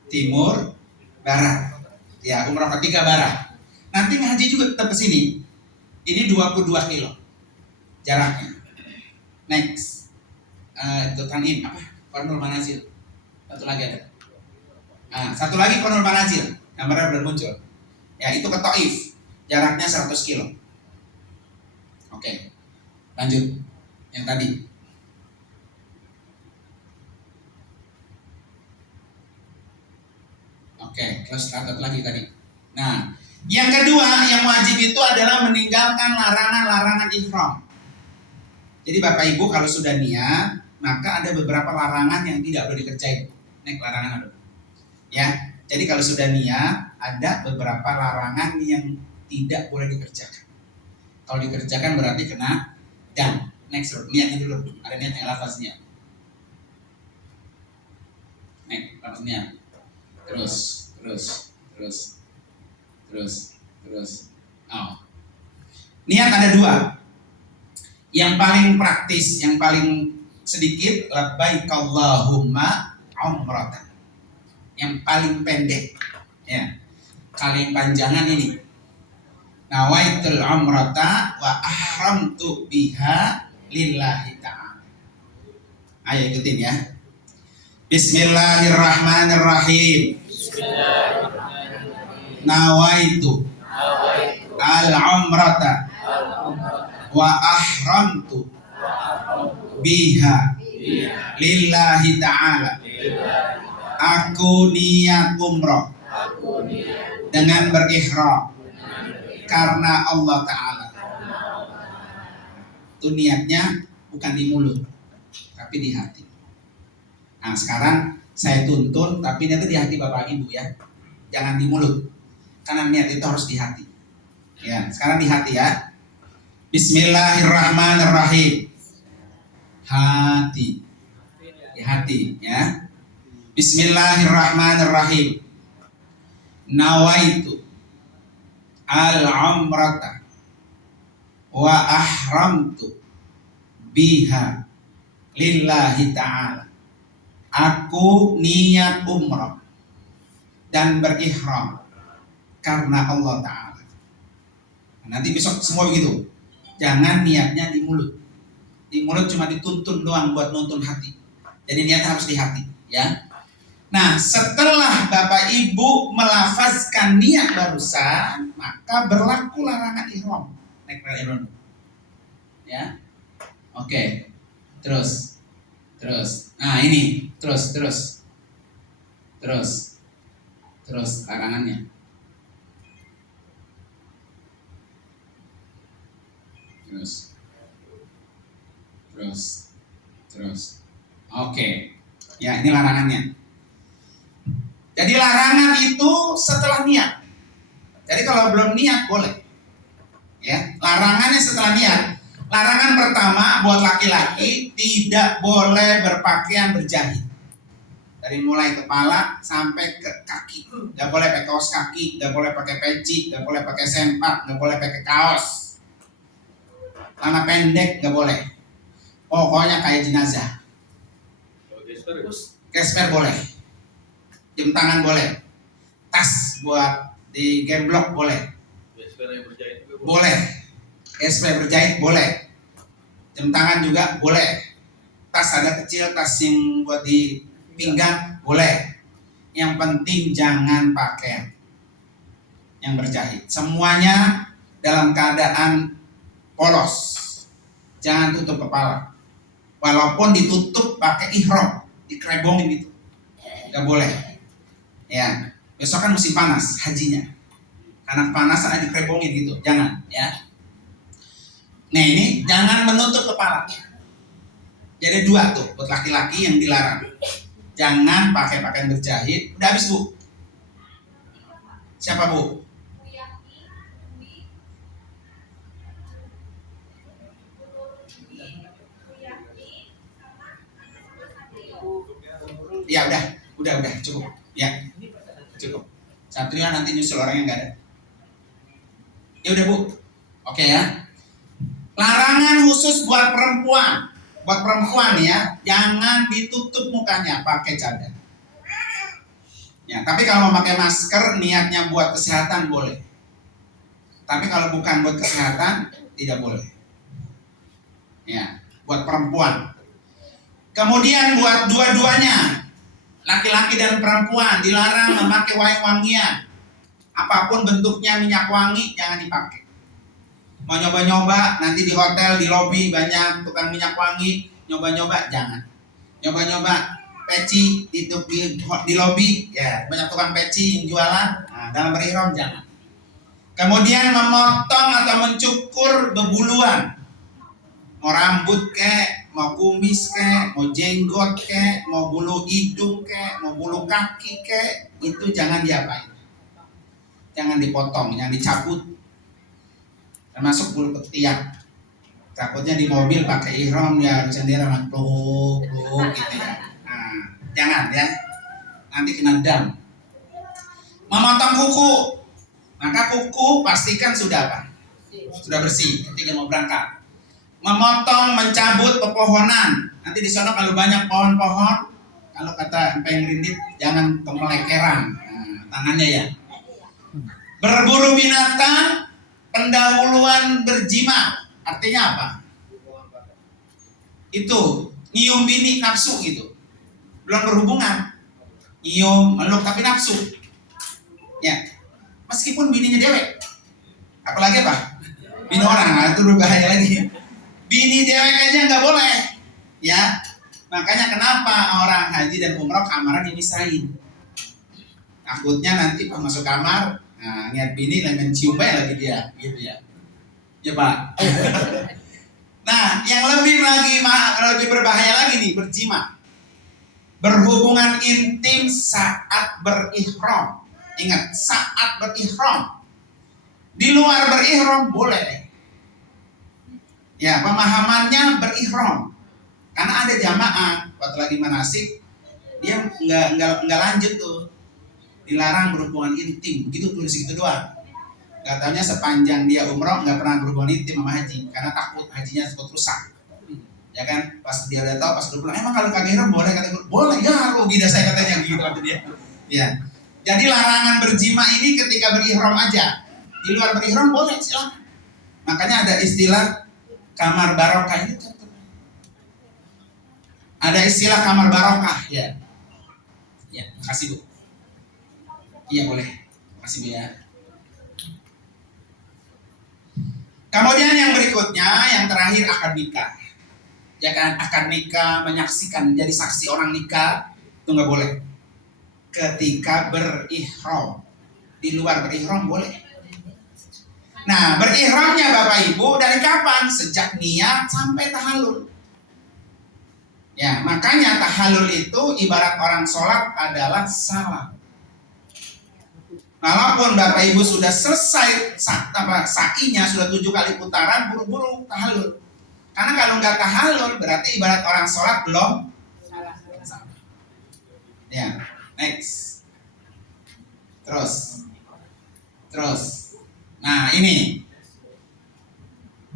timur, barat. Ya, umrah ketiga barat. Nanti haji juga tetap ke sini. Ini 22 kilo jaraknya. Next. Itu Tanim apa? Qarnul Manazil. Satu lagi ada. Nah, satu lagi Konul Manazil, gambarnya belum muncul. Ya, itu ke Taif, jaraknya 100 kilo. Oke, lanjut. Yang tadi. Oke, terus satu lagi tadi. Nah, yang kedua yang wajib itu adalah meninggalkan larangan-larangan ihram. Jadi Bapak Ibu kalau sudah niat, maka ada beberapa larangan yang tidak boleh dikerjain. Nek larangan ada. Ya, jadi kalau sudah niat, ada beberapa larangan yang tidak boleh dikerjakan. Kalau dikerjakan berarti kena dam. Next, niatnya dulu. Ada niatnya, lafaznya. Nek, lafaznya. Terus. Oh. Niat ada dua. Yang paling praktis, yang paling sedikit, labbaik Allahumma umratan. Yang paling pendek, ya. Kalau yang panjangan ini, nawaitul umrata wa ahramtu biha lillahi ta'ala. Ayo ikutin ya. Bismillahirrahmanirrahim. Nawaitu al-umrata wa ahramtu biha lillahi ta'ala. Aku niat umrah dengan berihram karena Allah Ta'ala. Itu niatnya bukan di mulut, tapi di hati. Nah sekarang saya tuntun, tapi niatnya di hati Bapak Ibu ya. Jangan di mulut, karena niat itu harus di hati. Ya, sekarang di hati ya. Bismillahirrahmanirrahim. Hati. Di hati ya. Bismillahirrahmanirrahim. Nawaitu al-umrata wa ahramtu biha lillahi ta'ala. Aku niat umrah dan berihram karena Allah Ta'ala. Nanti besok semua begitu. Jangan niatnya di mulut. Di mulut cuma dituntun doang buat nuntun hati. Jadi niatnya harus di hati ya. Nah, setelah Bapak Ibu melafazkan niat barusan, maka berlaku larangan ihram. Naik ihram. Ya. Oke. Terus. Nah, ini terus larangannya. Terus. Oke. Ya, ini larangannya. Jadi larangan itu setelah niat. Jadi kalau belum niat boleh. Ya, larangannya setelah niat. Larangan pertama buat laki-laki tidak boleh berpakaian berjahit. Dari mulai kepala sampai ke kaki. Gak boleh pakai kaos kaki, gak boleh pakai peci, gak boleh pakai sempak, gak boleh pakai kaos. Celana pendek gak boleh. Pokoknya kayak jenazah. Gesper boleh. Jam tangan boleh, tas buat di gemblok boleh, boleh, gesper berjahit boleh, jam tangan juga boleh, tas ada kecil, tas yang buat di pinggang boleh. Yang penting jangan pakaian yang berjahit. Semuanya dalam keadaan polos, jangan tutup kepala. Walaupun ditutup pakai ihram, dikerebongin gitu, nggak boleh. Ya, besok kan musim panas hajinya. Karena panas ada dikerebongin gitu, jangan ya. Nah ini jangan menutup kepala. Jadi dua tuh buat laki-laki yang dilarang. Jangan pakai pakaian berjahit. Udah habis Bu? Siapa Bu? Ya udah cukup. Ya cukup. Satria nanti nyusul orang yang nggak ada. Ya udah Bu. Oke ya. Larangan khusus buat perempuan. Buat perempuan ya, jangan ditutup mukanya pakai cadar. Ya, tapi kalau mau pakai masker niatnya buat kesehatan boleh. Tapi kalau bukan buat kesehatan tidak boleh. Ya, buat perempuan. Kemudian buat dua-duanya, Laki-laki dan perempuan dilarang memakai wangi-wangian. Apapun bentuknya minyak wangi jangan dipakai. Mau nyoba-nyoba nanti di hotel, di lobi banyak tukang minyak wangi, nyoba-nyoba jangan. Nyoba-nyoba peci di lobi, ya banyak tukang peci yang jualan. Nah, dalam berihram jangan. Kemudian memotong atau mencukur bebuluan, mau rambut kek, mau kumis kek, mau jenggot kek, mau bulu hidung kek, mau bulu kaki kek, itu jangan diapain. Jangan dipotong, jangan dicabut. Termasuk bulu ketiak. Takutnya di mobil pakai ihram ya sendiri pluk gitu ya. Nah, jangan ya. Nanti kena dam. Memotong kuku. Maka kuku pastikan sudah apa? Sudah bersih ketika mau berangkat. Memotong, mencabut pepohonan. Nanti di sana kalau banyak pohon-pohon, kalau kata Empeng Rindit jangan kemelekeran. Nah, tangannya ya. Berburu binatang, pendahuluan berjima. Artinya apa? Itu nyium bini nafsu gitu. Belum berhubungan. Nyium, meluk tapi nafsu. Ya. Meskipun bininya dewek. Apalagi apa? Bini orang, nah, itu berbahaya lagi. Bini dewek aja nggak boleh. Ya. Makanya kenapa orang haji dan umroh kamaran dimisahin. Takutnya nanti pas masuk kamar, nah, lihat bini lagi mencium lagi dia, gitu ya. Ya Pak. Nah, yang lebih berbahaya lagi nih, berjima. Berhubungan intim saat berihram. Ingat, saat berihram. Di luar berihram boleh. Ya, pemahamannya berihram. Karena ada jamaah waktu lagi manasik, dia nggak lanjut tuh. Dilarang berhubungan intim, begitu tulis gitu doang. Katanya sepanjang dia umroh nggak pernah berhubungan intim sama haji karena takut hajinya takut rusak. Ya kan, pas dia udah tahu pas udah pulang, emang kalau kagak ihram boleh? Kata boleh ya, rugi dah saya katanya gitu kata dia. Ya. Jadi larangan berjima ini ketika berihram aja. Di luar berihram boleh silakan. Makanya ada istilah kamar barokah ini. Ada istilah kamar barokah ya. Ya, makasih Bu. Iya boleh, makasih Bu ya. Kemudian yang berikutnya, yang terakhir akad nikah. Ya kan, akad nikah, menyaksikan jadi saksi orang nikah itu nggak boleh. Ketika berihram, di luar berihram boleh. Nah, berihramnya Bapak Ibu dari kapan? Sejak niat sampai tahallul. Ya, makanya tahallul itu ibarat orang sholat adalah salam. Walaupun Bapak Ibu sudah selesai sa'inya, sudah 7 kali putaran, buru-buru tahallul. Karena kalau nggak tahallul berarti ibarat orang sholat belum salah. Ya, next. Terus. Nah ini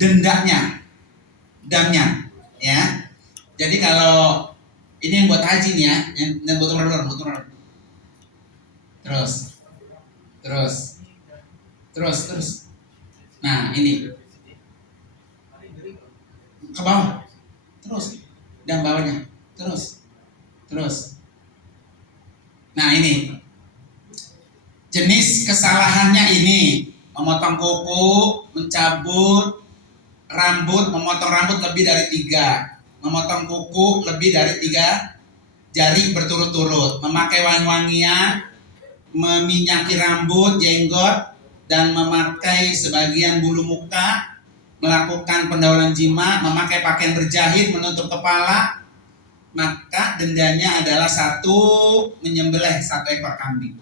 damnya, ya. Jadi kalau ini yang buat haji nih ya, yang buat umrah. Terus. Nah ini ke bawah, terus dan bawahnya, terus. Nah ini jenis kesalahannya ini memotong kuku, mencabut rambut, memotong rambut lebih dari 3, memotong kuku lebih dari 3 jari berturut-turut, memakai wangi-wangian, meminyaki rambut, jenggot, dan memakai sebagian bulu muka, melakukan pendahuluan jima, memakai pakaian berjahit menutup kepala, maka dendanya adalah 1 menyembelih 1 ekor kambing.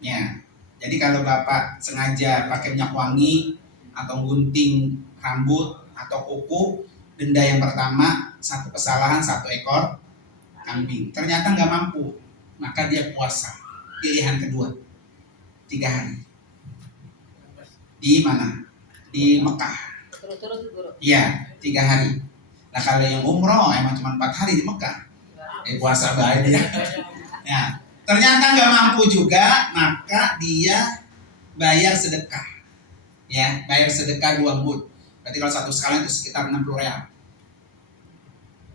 Ya, jadi kalau Bapak sengaja pakai minyak wangi atau gunting rambut atau kuku, denda yang pertama 1 kesalahan 1 ekor kambing. Ternyata nggak mampu, maka dia puasa. Pilihan kedua 3 hari. Di mana? Di Mekah. Iya, 3 hari. Nah kalau yang umroh emang cuma 4 hari di Mekah. Puasa baik dia. Ya, ternyata nggak mampu juga, maka dia bayar sedekah. Ya, bayar sedekah 2 mud. Berarti kalau 1 skala itu sekitar 60 real.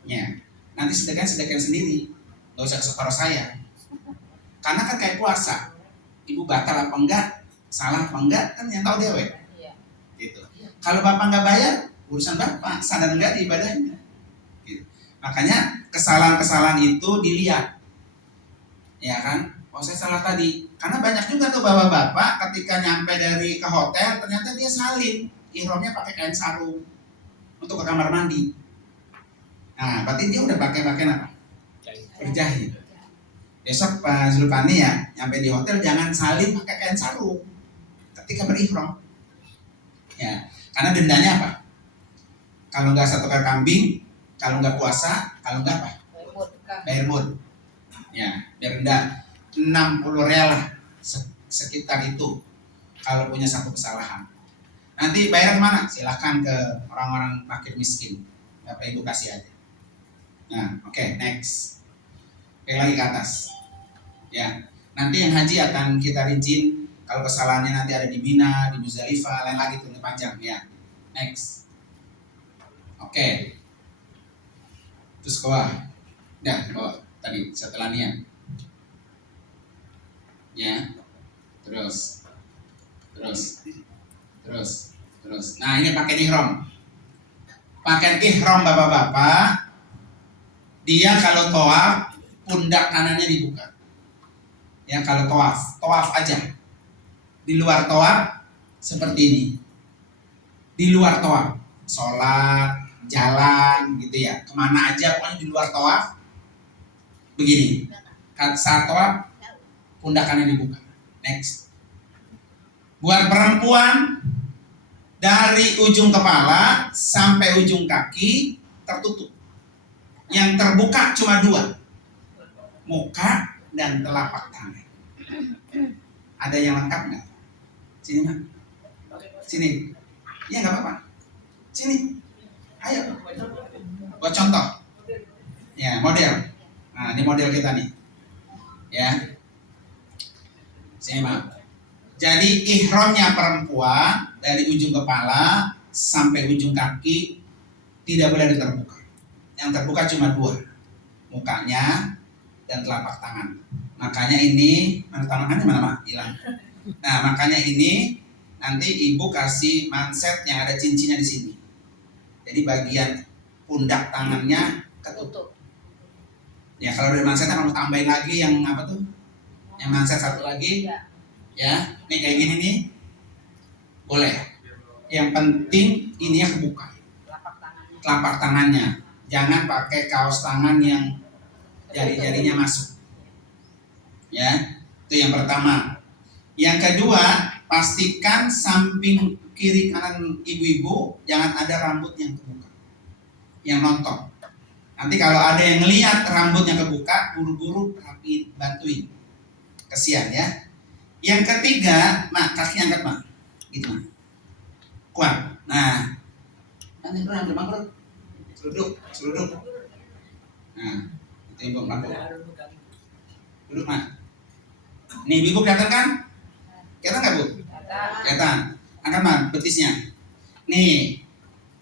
Ya, nanti sedekah sendiri. nggak usah ke separuh saya. Karena kan kayak puasa, ibu batal apa enggak, salah apa enggak, kan yang tahu dewe. Gitu. Kalau bapak nggak bayar, urusan bapak, sadar enggak di ibadahnya. Gitu. Makanya kesalahan-kesalahan itu dilihat, ya kan? Oh saya salah tadi, karena banyak juga tuh bapak-bapak ketika nyampe dari ke hotel ternyata dia salin, ihramnya pakai kain sarung untuk ke kamar mandi. Nah, berarti dia udah pakai apa? Berjahit. Besok Pak Zulfani ya, nyampe di hotel jangan salin pakai kain sarung ketika berihram. Ya, karena dendanya apa? Kalau nggak 1 ekor kambing, kalau nggak puasa, kalau nggak apa? Bayar mud. Ya, biar rendah 60 real lah, sekitar itu. Kalau punya 1 kesalahan. Nanti bayar kemana? Silahkan ke orang-orang fakir miskin. Bapak Ibu kasih aja. Nah, oke, next. Oke, lagi ke atas. Ya, nanti yang haji akan kita rincin. Kalau kesalahannya nanti ada di Mina, di Muzdalifah, lain lagi tuh panjang ya. Next. Oke. Terus ke bawah. Dah, ke bawah. Tadi setelah niat. Ya. Terus. Nah, ini pakai ihram. Pakai ihram bapak-bapak. Dia kalau tawaf pundak kanannya dibuka. Ya kalau tawaf aja. Di luar tawaf seperti ini. Di luar tawaf, sholat, jalan gitu ya. Kemana aja pokoknya di luar tawaf begini. Saat tawaf pundak kanan dibuka. Next. Buat perempuan dari ujung kepala sampai ujung kaki tertutup. Yang terbuka cuma 2, muka dan telapak tangan. Ada yang lengkap nggak? Sini Mak. Sini. Ya nggak apa-apa. Sini. Ayo. Buat contoh. Ya model. Nah ini model kita nih. Ya. Sini Mak. Jadi ihramnya perempuan dari ujung kepala sampai ujung kaki tidak boleh terbuka. Yang terbuka cuma 2, mukanya dan telapak tangan. Makanya ini mana tangannya mana hilang. Nah makanya ini nanti ibu kasih manset yang ada cincinnya di sini. Jadi bagian pundak tangannya ketutup. Ya kalau dari manset kamu tambahin lagi yang apa tuh? Yang manset 1 lagi. Ya, nih kayak gini nih. Boleh. Yang penting ininya kebuka. Telapak tangannya. Jangan pakai kaos tangan yang jari-jarinya masuk. Ya, itu yang pertama. Yang kedua, pastikan samping kiri kanan ibu-ibu jangan ada rambut yang kebuka, yang nonton. Nanti kalau ada yang ngelihat rambut yang kebuka, buru-buru rapiin, bantuin. Kesian ya. Yang ketiga, Mak, kaki angkat Mak, gitu Mak. Kuat. Nah, nanti bro. Seluduk. Nah, itu ibu lampu. Duduk Mak. Nih ibu kelihatan kan? Kelihatan nggak Bu? Kelihatan. Angkat Mak betisnya. Nih,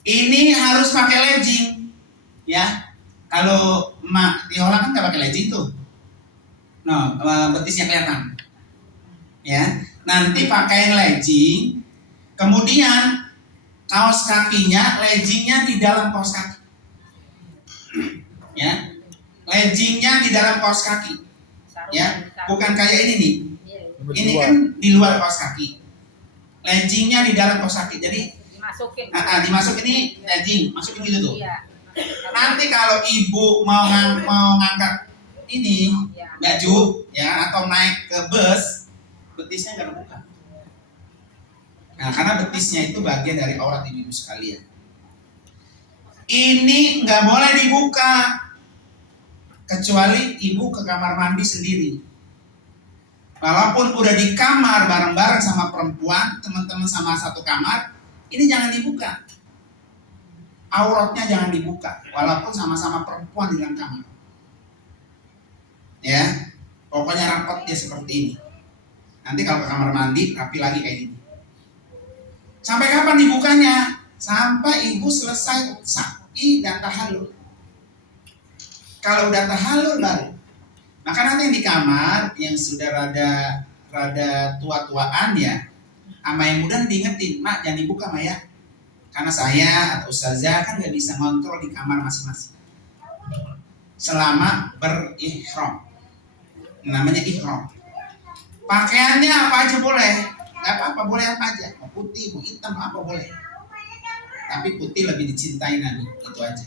ini harus pakai legging, ya. Kalau Mak di Holland kan nggak pakai legging tuh. No, betisnya kelihatan. Ya, nanti pakaiin legging, kemudian kaos kakinya, leggingnya di dalam kaos kaki. Ya, leggingnya di dalam kaos kaki. Ya, bukan kayak ini nih. Ini kan di luar kaos kaki. Leggingnya di dalam kaos kaki. Jadi dimasukin ini legging, masukin gitu tuh. Nanti kalau ibu mau ngangkat ini baju ya atau naik ke bus, betisnya nggak terbuka. Nah, karena betisnya itu bagian dari aurat ibu sekalian. Ini nggak boleh dibuka kecuali ibu ke kamar mandi sendiri. Walaupun udah di kamar bareng-bareng sama perempuan, teman-teman sama 1 kamar, ini jangan dibuka. Auratnya jangan dibuka, walaupun sama-sama perempuan di dalam kamar. Ya, pokoknya rapat dia seperti ini. Nanti kalau ke kamar mandi, rapi lagi kayak gini. Sampai kapan dibukanya? Sampai ibu selesai sa'i dan tahallul. Kalau udah tahallul baru Maka nanti yang di kamar yang sudah rada tua-tuaan ya, sama yang muda diingetin, mak jangan dibuka mak ya, karena saya atau ustazah kan nggak bisa ngontrol di kamar masing-masing selama berihram. Namanya ihram. Pakaiannya apa aja boleh, nggak apa-apa, boleh apa aja, mau putih, mau hitam, apa boleh. Tapi putih lebih dicintai Nabi, itu aja.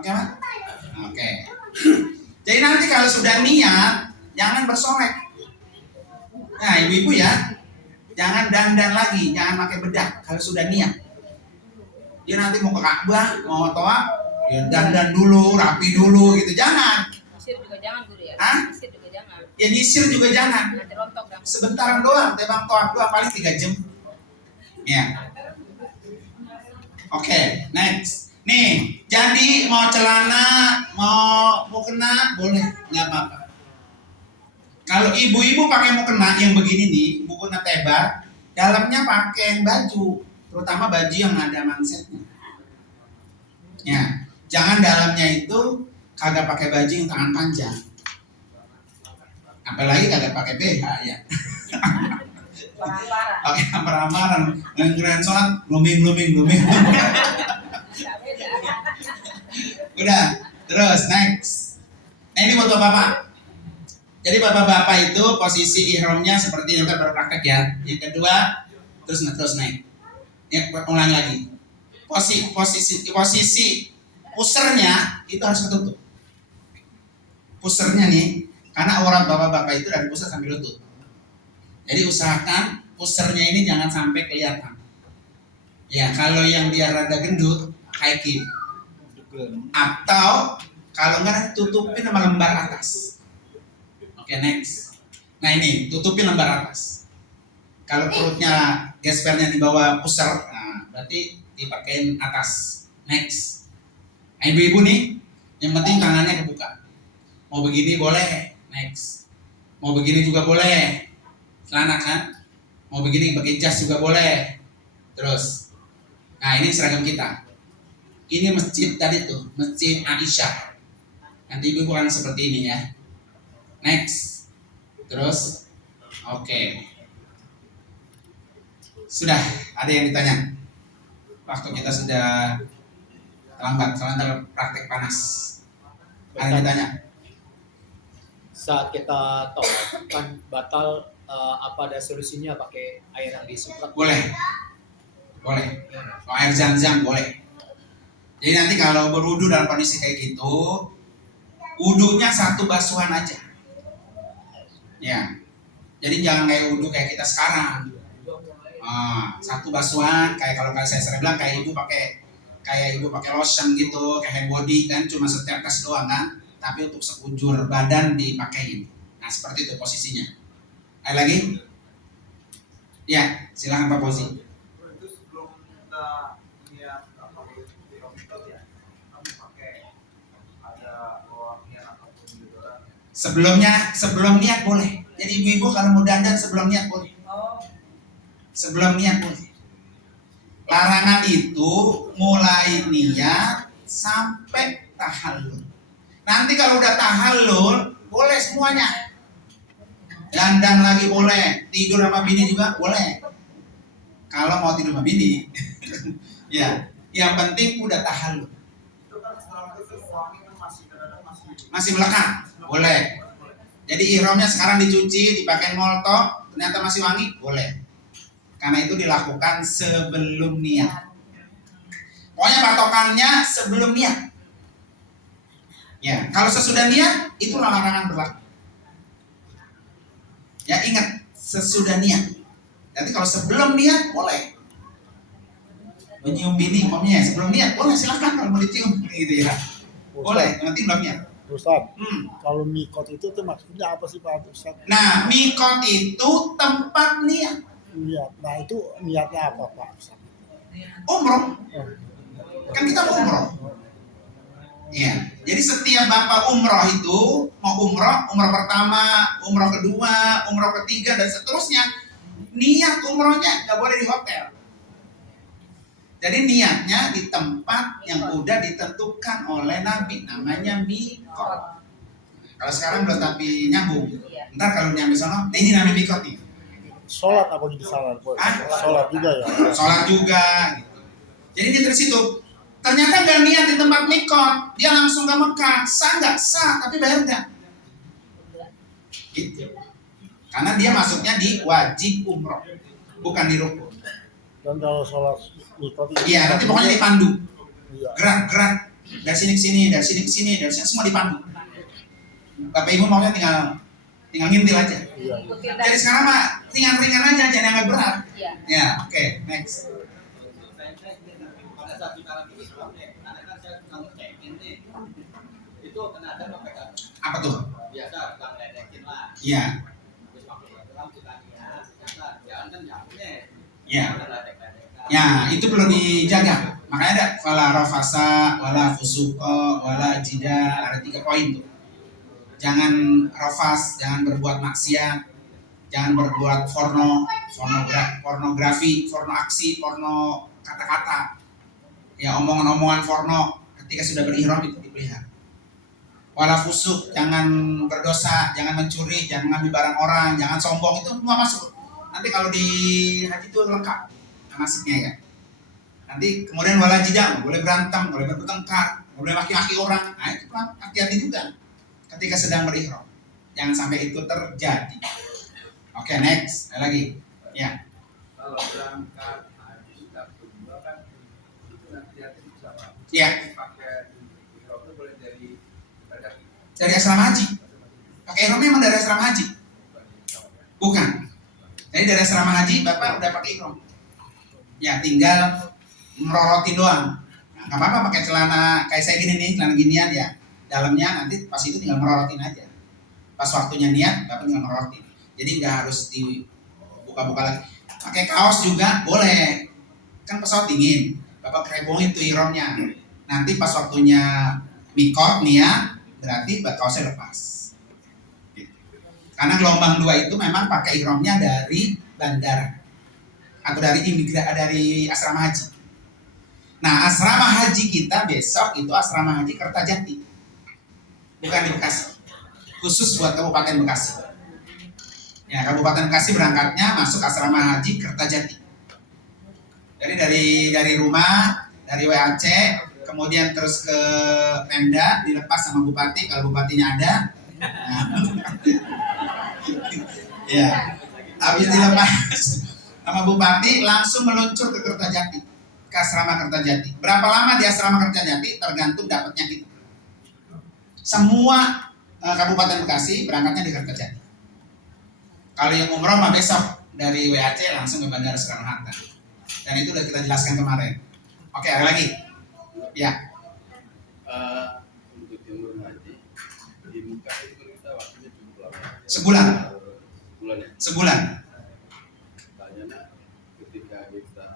Oke mak? Oke. Jadi nanti kalau sudah niat, jangan bersolek. Nah ibu-ibu ya, jangan dandan lagi, jangan pakai bedak kalau sudah niat. Dia nanti mau ke Ka'bah, mau tawaf, ya dandan dulu, rapi dulu gitu, jangan. Nyisir juga jangan guru ya? Hah? Nyisir juga jangan. Ya nyisir juga jangan. Nanti rontok kan? Sebentaran doang, tebang tawaf doang paling 3 jam. Ya. Oke, next. Nih, jadi mau celana, mau kena boleh, nggak apa-apa. Kalau ibu-ibu pakai mau kena yang begini nih, mukena tebar, dalamnya pakai yang baju, terutama baju yang ada mansetnya. Ya, jangan dalamnya itu kagak pakai baju yang tangan panjang. Apalagi kagak pakai BH ya. Parah-parah. Pakai amar-amaran, ngeren sholat, blooming. Nggak beda. Udah, terus next. Nah ini buat bapak-bapak. Jadi bapak-bapak itu posisi ihramnya seperti yang tadi praktek ya. Yang kedua, terus naik. Ya, ulang lagi. Posisi pusernya itu harus ketutup. Pusernya nih, karena aurat bapak-bapak itu dari pusar sampai lutut. Jadi usahakan pusernya ini jangan sampai kelihatan. Ya, kalau yang dia rada gendut, hiking. Atau kalau enggak tutupin sama lembar atas. Oke, next. Nah ini tutupin lembar atas. Kalau perutnya gespernya di bawah pusar, nah berarti dipakein atas. Next. Nah, ibu-ibu nih, yang penting tangannya kebuka. Mau begini boleh. Next. Mau begini juga boleh. Celana kan? Mau begini pakai jas juga boleh. Terus. Nah ini seragam kita. Ini masjid tadi tuh, masjid Aisyah. Nanti ibu akan seperti ini ya. Next. Terus. Oke. Sudah, ada yang ditanya? Waktu kita sudah terlambat, soalnya praktek panas. Ada yang ditanya? Saat kita tawaf kan batal, apa ada solusinya pakai air yang disemprot? Boleh. Kalau air zam-zam boleh. Jadi nanti kalau berwudu dalam kondisi kayak gitu, wudunya satu basuhan aja. Ya. Jadi jangan kayak wudu kayak kita sekarang. Satu basuhan, kayak kalau saya sering bilang kayak ibu pakai lotion gitu, kayak hand body kan, cuma setetes doang kan, tapi untuk sekujur badan dipakein. Nah seperti itu posisinya. Ada lagi? Ya, silakan Pak Fauzi. Itu sebelum kita niat apa ihram itu ya, kami pakai ada niat ataupun deodoran. Sebelum niat boleh. Jadi ibu-ibu kalau mau dandan sebelum niat boleh. Sebelum niat boleh. Larangan itu mulai niat sampai tahallul. Nanti kalau udah tahallul boleh semuanya. Dandan lagi boleh, tidur sama bini juga boleh. Kalau mau tidur sama bini. Ya, yang penting udah tahallul. Itu kan setelah itu wangi kan masih kadang Masih melekat, boleh. Jadi ihramnya sekarang dicuci, dipakai molto, ternyata masih wangi, boleh. Karena itu dilakukan sebelum niat. Pokoknya patokannya sebelum niat. Ya, kalau sesudah niat itu larangan berlaku. Ya ingat, sesudah niat. Nanti kalau sebelum niat boleh. Menyium bini, umpamanya sebelum niat boleh, silahkan kalau mau dicium gitu ya. Boleh, nanti belum niat. Ustaz, kalau mikot itu tuh maksudnya apa sih Pak Ustaz? Nah, mikot itu tempat niat. Niat. Nah itu niatnya apa Pak Ustaz? Umroh. Kan kita mau umroh. Ya, jadi setiap bapak umroh itu mau umroh pertama, umroh kedua, umroh ketiga dan seterusnya, niat umrohnya nggak boleh di hotel. Jadi niatnya di tempat yang udah ditentukan oleh Nabi, namanya mikot. Kalau sekarang belum tapi nyambung. Iya. Ntar kalau nyampe sana, nah ini namanya mikot nih. Sholat apa di sana? Ah? Sholat juga ya. Sholat juga gitu. Jadi dia dari situ. Ternyata nggak niat di tempat mikot, dia langsung ke Mekah. Sah nggak? Sah, tapi bayar nggak? Gitu. Karena dia masuknya di wajib umroh, bukan di rukun. Dan kalau sholat mikot itu. Iya, nanti pokoknya dipandu. Iya. Gerak-gerak dari sini ke sini, dari sini ke sini, dari sini semua dipandu. Bapak Ibu maunya tinggal ngintil aja. Iya. Ikutin Jadi dari. sekarang mah ringan-ringan aja, jangan yang berat. Iya. Ya, oke, next. Pada saat kita lagi Islam nih, karena kan saya suka ngecekin nih, itu kena ada pegang Apa tuh? biasa suka ngeledekin lah. Iya, Terus pakai Islam kita niat, ternyata jangan kan jauhnya. iya. Ledek-ledekan. Ya, itu perlu dijaga. Makanya ada fala rafasa, wala fusuqa, wala jida, ada 3 poin tuh. Jangan rafas, jangan berbuat maksiat, jangan berbuat pornografi, porno aksi, porno kata-kata. Ya, omongan-omongan porno ketika sudah berihram itu dipelihara. Wala fusuk, jangan berdosa, jangan mencuri, jangan ngambil barang orang, jangan sombong, itu semua masuk. Nanti kalau di haji itu lengkap nasibnya ya. Nanti kemudian wala jidal, boleh berantem, boleh bertengkar, boleh maki-maki orang. Nah itu kan hati-hati juga ketika sedang berihram. Jangan sampai itu terjadi. Oke, next. Ada lagi. Ya. Kalau berangkat haji sudah kedua kan itu nanti hati sama. Ya. Pakai ihram itu boleh Dari asrama haji. Pakai ihram memang dari asrama haji. Bukan. Jadi dari asrama haji Bapak udah pakai ihram. Ya, tinggal merorotin doang. Nah, nggak apa-apa pakai celana kayak saya gini nih, celana ginian ya. Dalamnya nanti pas itu tinggal merorotin aja. Pas waktunya niat, Bapak tinggal merorotin. Jadi nggak harus dibuka-buka lagi. Pakai kaos juga boleh. Kan pesawat dingin. Bapak kerebongin tuh ihramnya. Nanti pas waktunya mikot niat, berarti kaosnya lepas. Gitu. Karena gelombang 2 itu memang pakai ihramnya dari bandara atau dari asrama haji. Nah, asrama haji kita besok itu asrama haji Kertajati, bukan di Bekasi. Khusus buat Kabupaten Bekasi. Ya, Kabupaten Bekasi berangkatnya masuk asrama haji Kertajati. Jadi dari rumah, dari WAC, kemudian terus ke Pemda, dilepas sama bupati kalau bupatinya ada. Nah, ya, habis dilepas sama bupati langsung meluncur ke Kertajati, ke asrama Kertajati. Berapa lama di asrama Kertajati tergantung dapatnya kita. Semua Kabupaten Bekasi berangkatnya di Kertajati. Kalau yang umroh mah besok dari WAC langsung ke Bandara Soekarno-Hatta. Dan itu udah kita jelaskan kemarin. Oke, ada lagi? Ya. Untuk jemur haji di Mekah itu kita waktunya cukup lama. Sebulan. Bulan ya. Sebulan. Tanya ketika kita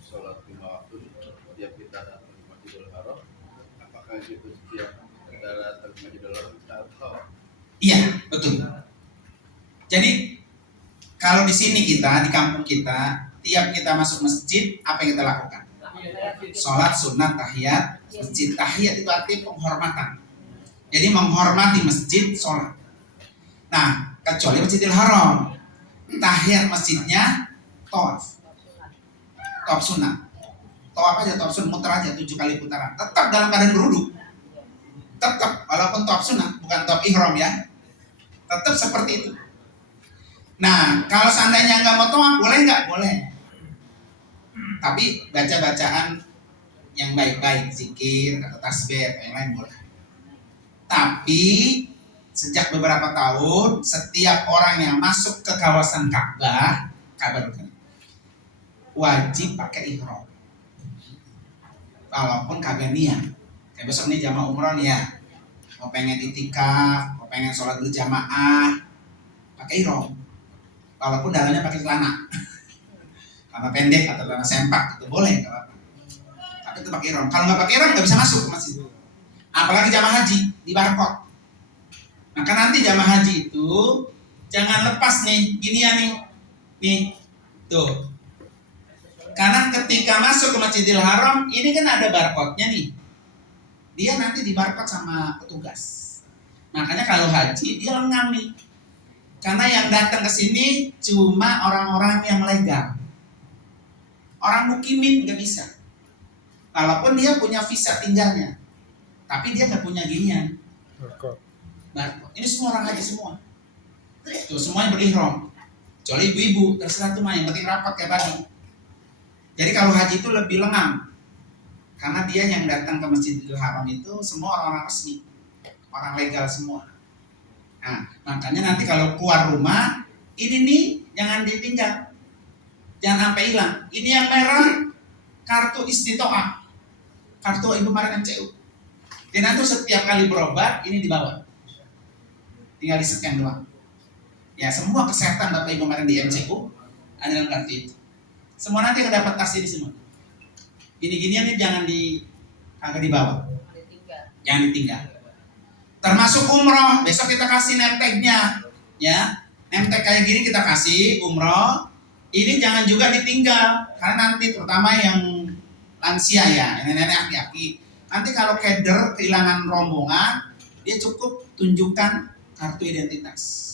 sholat 5 waktu, setiap kita datang ke Masjidil Haram, apakah itu setiap kita datang ke Masjidil Haram kita tahu? Iya, betul. Jadi kalau di sini kita, di kampung kita, tiap kita masuk masjid, apa yang kita lakukan? Sholat sunat tahiyat masjid. Tahiyat itu artinya penghormatan. Jadi menghormati masjid, sholat. Nah, kecuali Masjidil Haram, tahiyat masjidnya tawaf. Tawaf sunat. Tawaf aja, tawaf sunat, muter aja 7 kali putaran. Tetap dalam keadaan berwudu. Tetap, walaupun tawaf sunat, bukan tawaf ihram ya. Tetap seperti itu. Nah, kalau seandainya nggak mau tawaf, boleh nggak? Boleh. Tapi baca-bacaan yang baik-baik, zikir atau tasbih yang lain boleh. Tapi sejak beberapa tahun, setiap orang yang masuk ke kawasan Ka'bah wajib pakai ihram. Walaupun kagak niat. Kayak besok nih jamaah umroh nih ya, mau pengen itikaf, mau pengen sholat berjamaah, pakai ihram. Walaupun dalamnya pakai celana. Celana pendek atau celana sempak itu boleh, nggak apa-apa. Tapi itu pakai ihram. Kalau nggak pakai ihram nggak bisa masuk ke masjid. Apalagi jamaah haji di barcode. Maka nanti jamaah haji itu jangan lepas nih, gini ya nih, tuh. Karena ketika masuk ke Masjidil Haram, ini kan ada barcode-nya nih. Dia nanti di barcode sama petugas. Makanya kalau haji dia lengang nih. Karena yang datang ke sini cuma orang-orang yang legal. Orang mukimin nggak bisa. Walaupun dia punya visa tinggalnya, tapi dia nggak punya ginian. Nah, ini semua orang haji semua. Tuh semuanya berihram. Kecuali ibu-ibu, terserah tuh mah, yang penting rapat kayak tadi. Jadi kalau haji itu lebih lengang. Karena dia yang datang ke Masjidil Haram itu semua orang-orang resmi. Orang legal semua. Nah, makanya nanti kalau keluar rumah, ini nih jangan ditinggal. Jangan sampai hilang. Ini yang merah kartu istitoah. Kartu ibu kemarin MCU. Dan nanti setiap kali berobat ini dibawa. Tinggal di scan doang. Ya, semua kesehatan Bapak Ibu kemarin di MCU ada dalam kartu itu. Semua nanti akan dapat tas ini semua. Gini-ginian nih jangan kagak dibawa. Jangan ditinggal. Termasuk umroh, besok kita kasih name tag-nya, ya. Name tag kayak gini kita kasih umroh. Ini jangan juga ditinggal, karena nanti terutama yang lansia ya, nenek-nenek aki-aki. Nanti kalau keder kehilangan rombongan, dia cukup tunjukkan kartu identitas.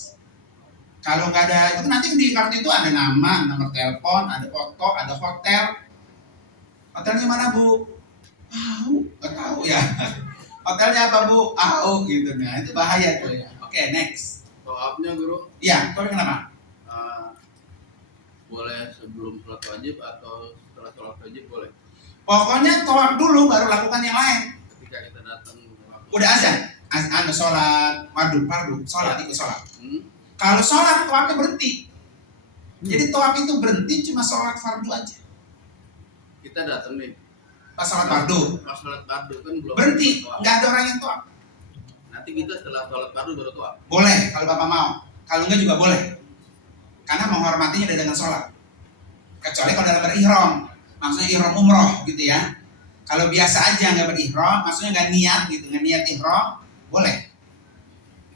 Kalau nggak ada itu nanti di kartu itu ada nama, nomor telepon, ada foto, ada hotel. Hotelnya mana Bu? Nggak tahu ya. Hotelnya apa Bu? Gitu. Nah itu bahaya tuh ya. Oke, next. Toabnya guru, Iya, tapi kenapa? boleh sebelum sholat wajib atau setelah sholat wajib boleh. Pokoknya tawaf dulu baru lakukan yang lain. Ketika kita datang Udah azan, sholat, sholat ikut sholat. Hmm? Kalau sholat tawafnya berhenti. Jadi tawaf itu berhenti cuma sholat fardu aja. Kita datang nih, Pas sholat fardu pas sholat fardu kan belum berhenti, toab. nggak ada orang yang tawaf. Nanti kita setelah sholat fardu baru toab. Boleh kalau Bapak mau, kalau enggak juga boleh. Karena menghormatinya dengan sholat. Kecuali kalau dalam berihram, maksudnya ihram umroh gitu ya. Kalau biasa aja nggak berihram, maksudnya nggak niat gitu, nggak niat ihram, boleh.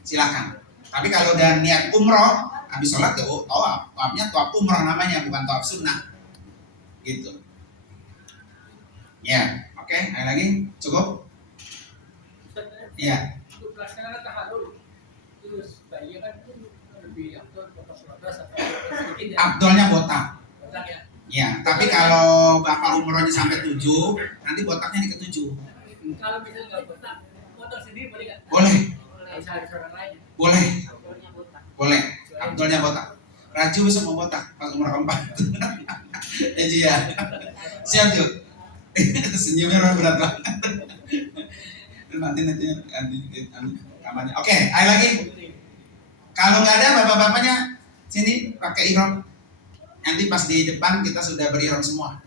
Silakan. Tapi kalau udah niat umroh, habis sholat ya tawaf. Tawafnya tawaf umroh namanya, bukan tawaf sunnah. Gitu. Ya, oke. Ada lagi? Cukup? Ya. Untuk pelaksanaan tahalul terus bayi kan lebih afdol potong 19 atau sedikit ya. Abdolnya botak. Potong ya. Ya, tapi kalau Bapak umrohnya sampai 7, nanti botaknya di ke-7. Kalau misalnya nggak potong, potong sendiri boleh nggak? Boleh, Nggak usah harus orang lain. boleh, Abdulnya botak. boleh. Abdolnya botak. Raju bisa mau botak pas umroh keempat. Ya Ji ya. Siap Ju. Senyumnya orang berat banget. Nanti kamarnya. Oke, ayo lagi. Kalau nggak ada bapak-bapaknya sini pakai ihram. Nanti pas di depan kita sudah berihram semua.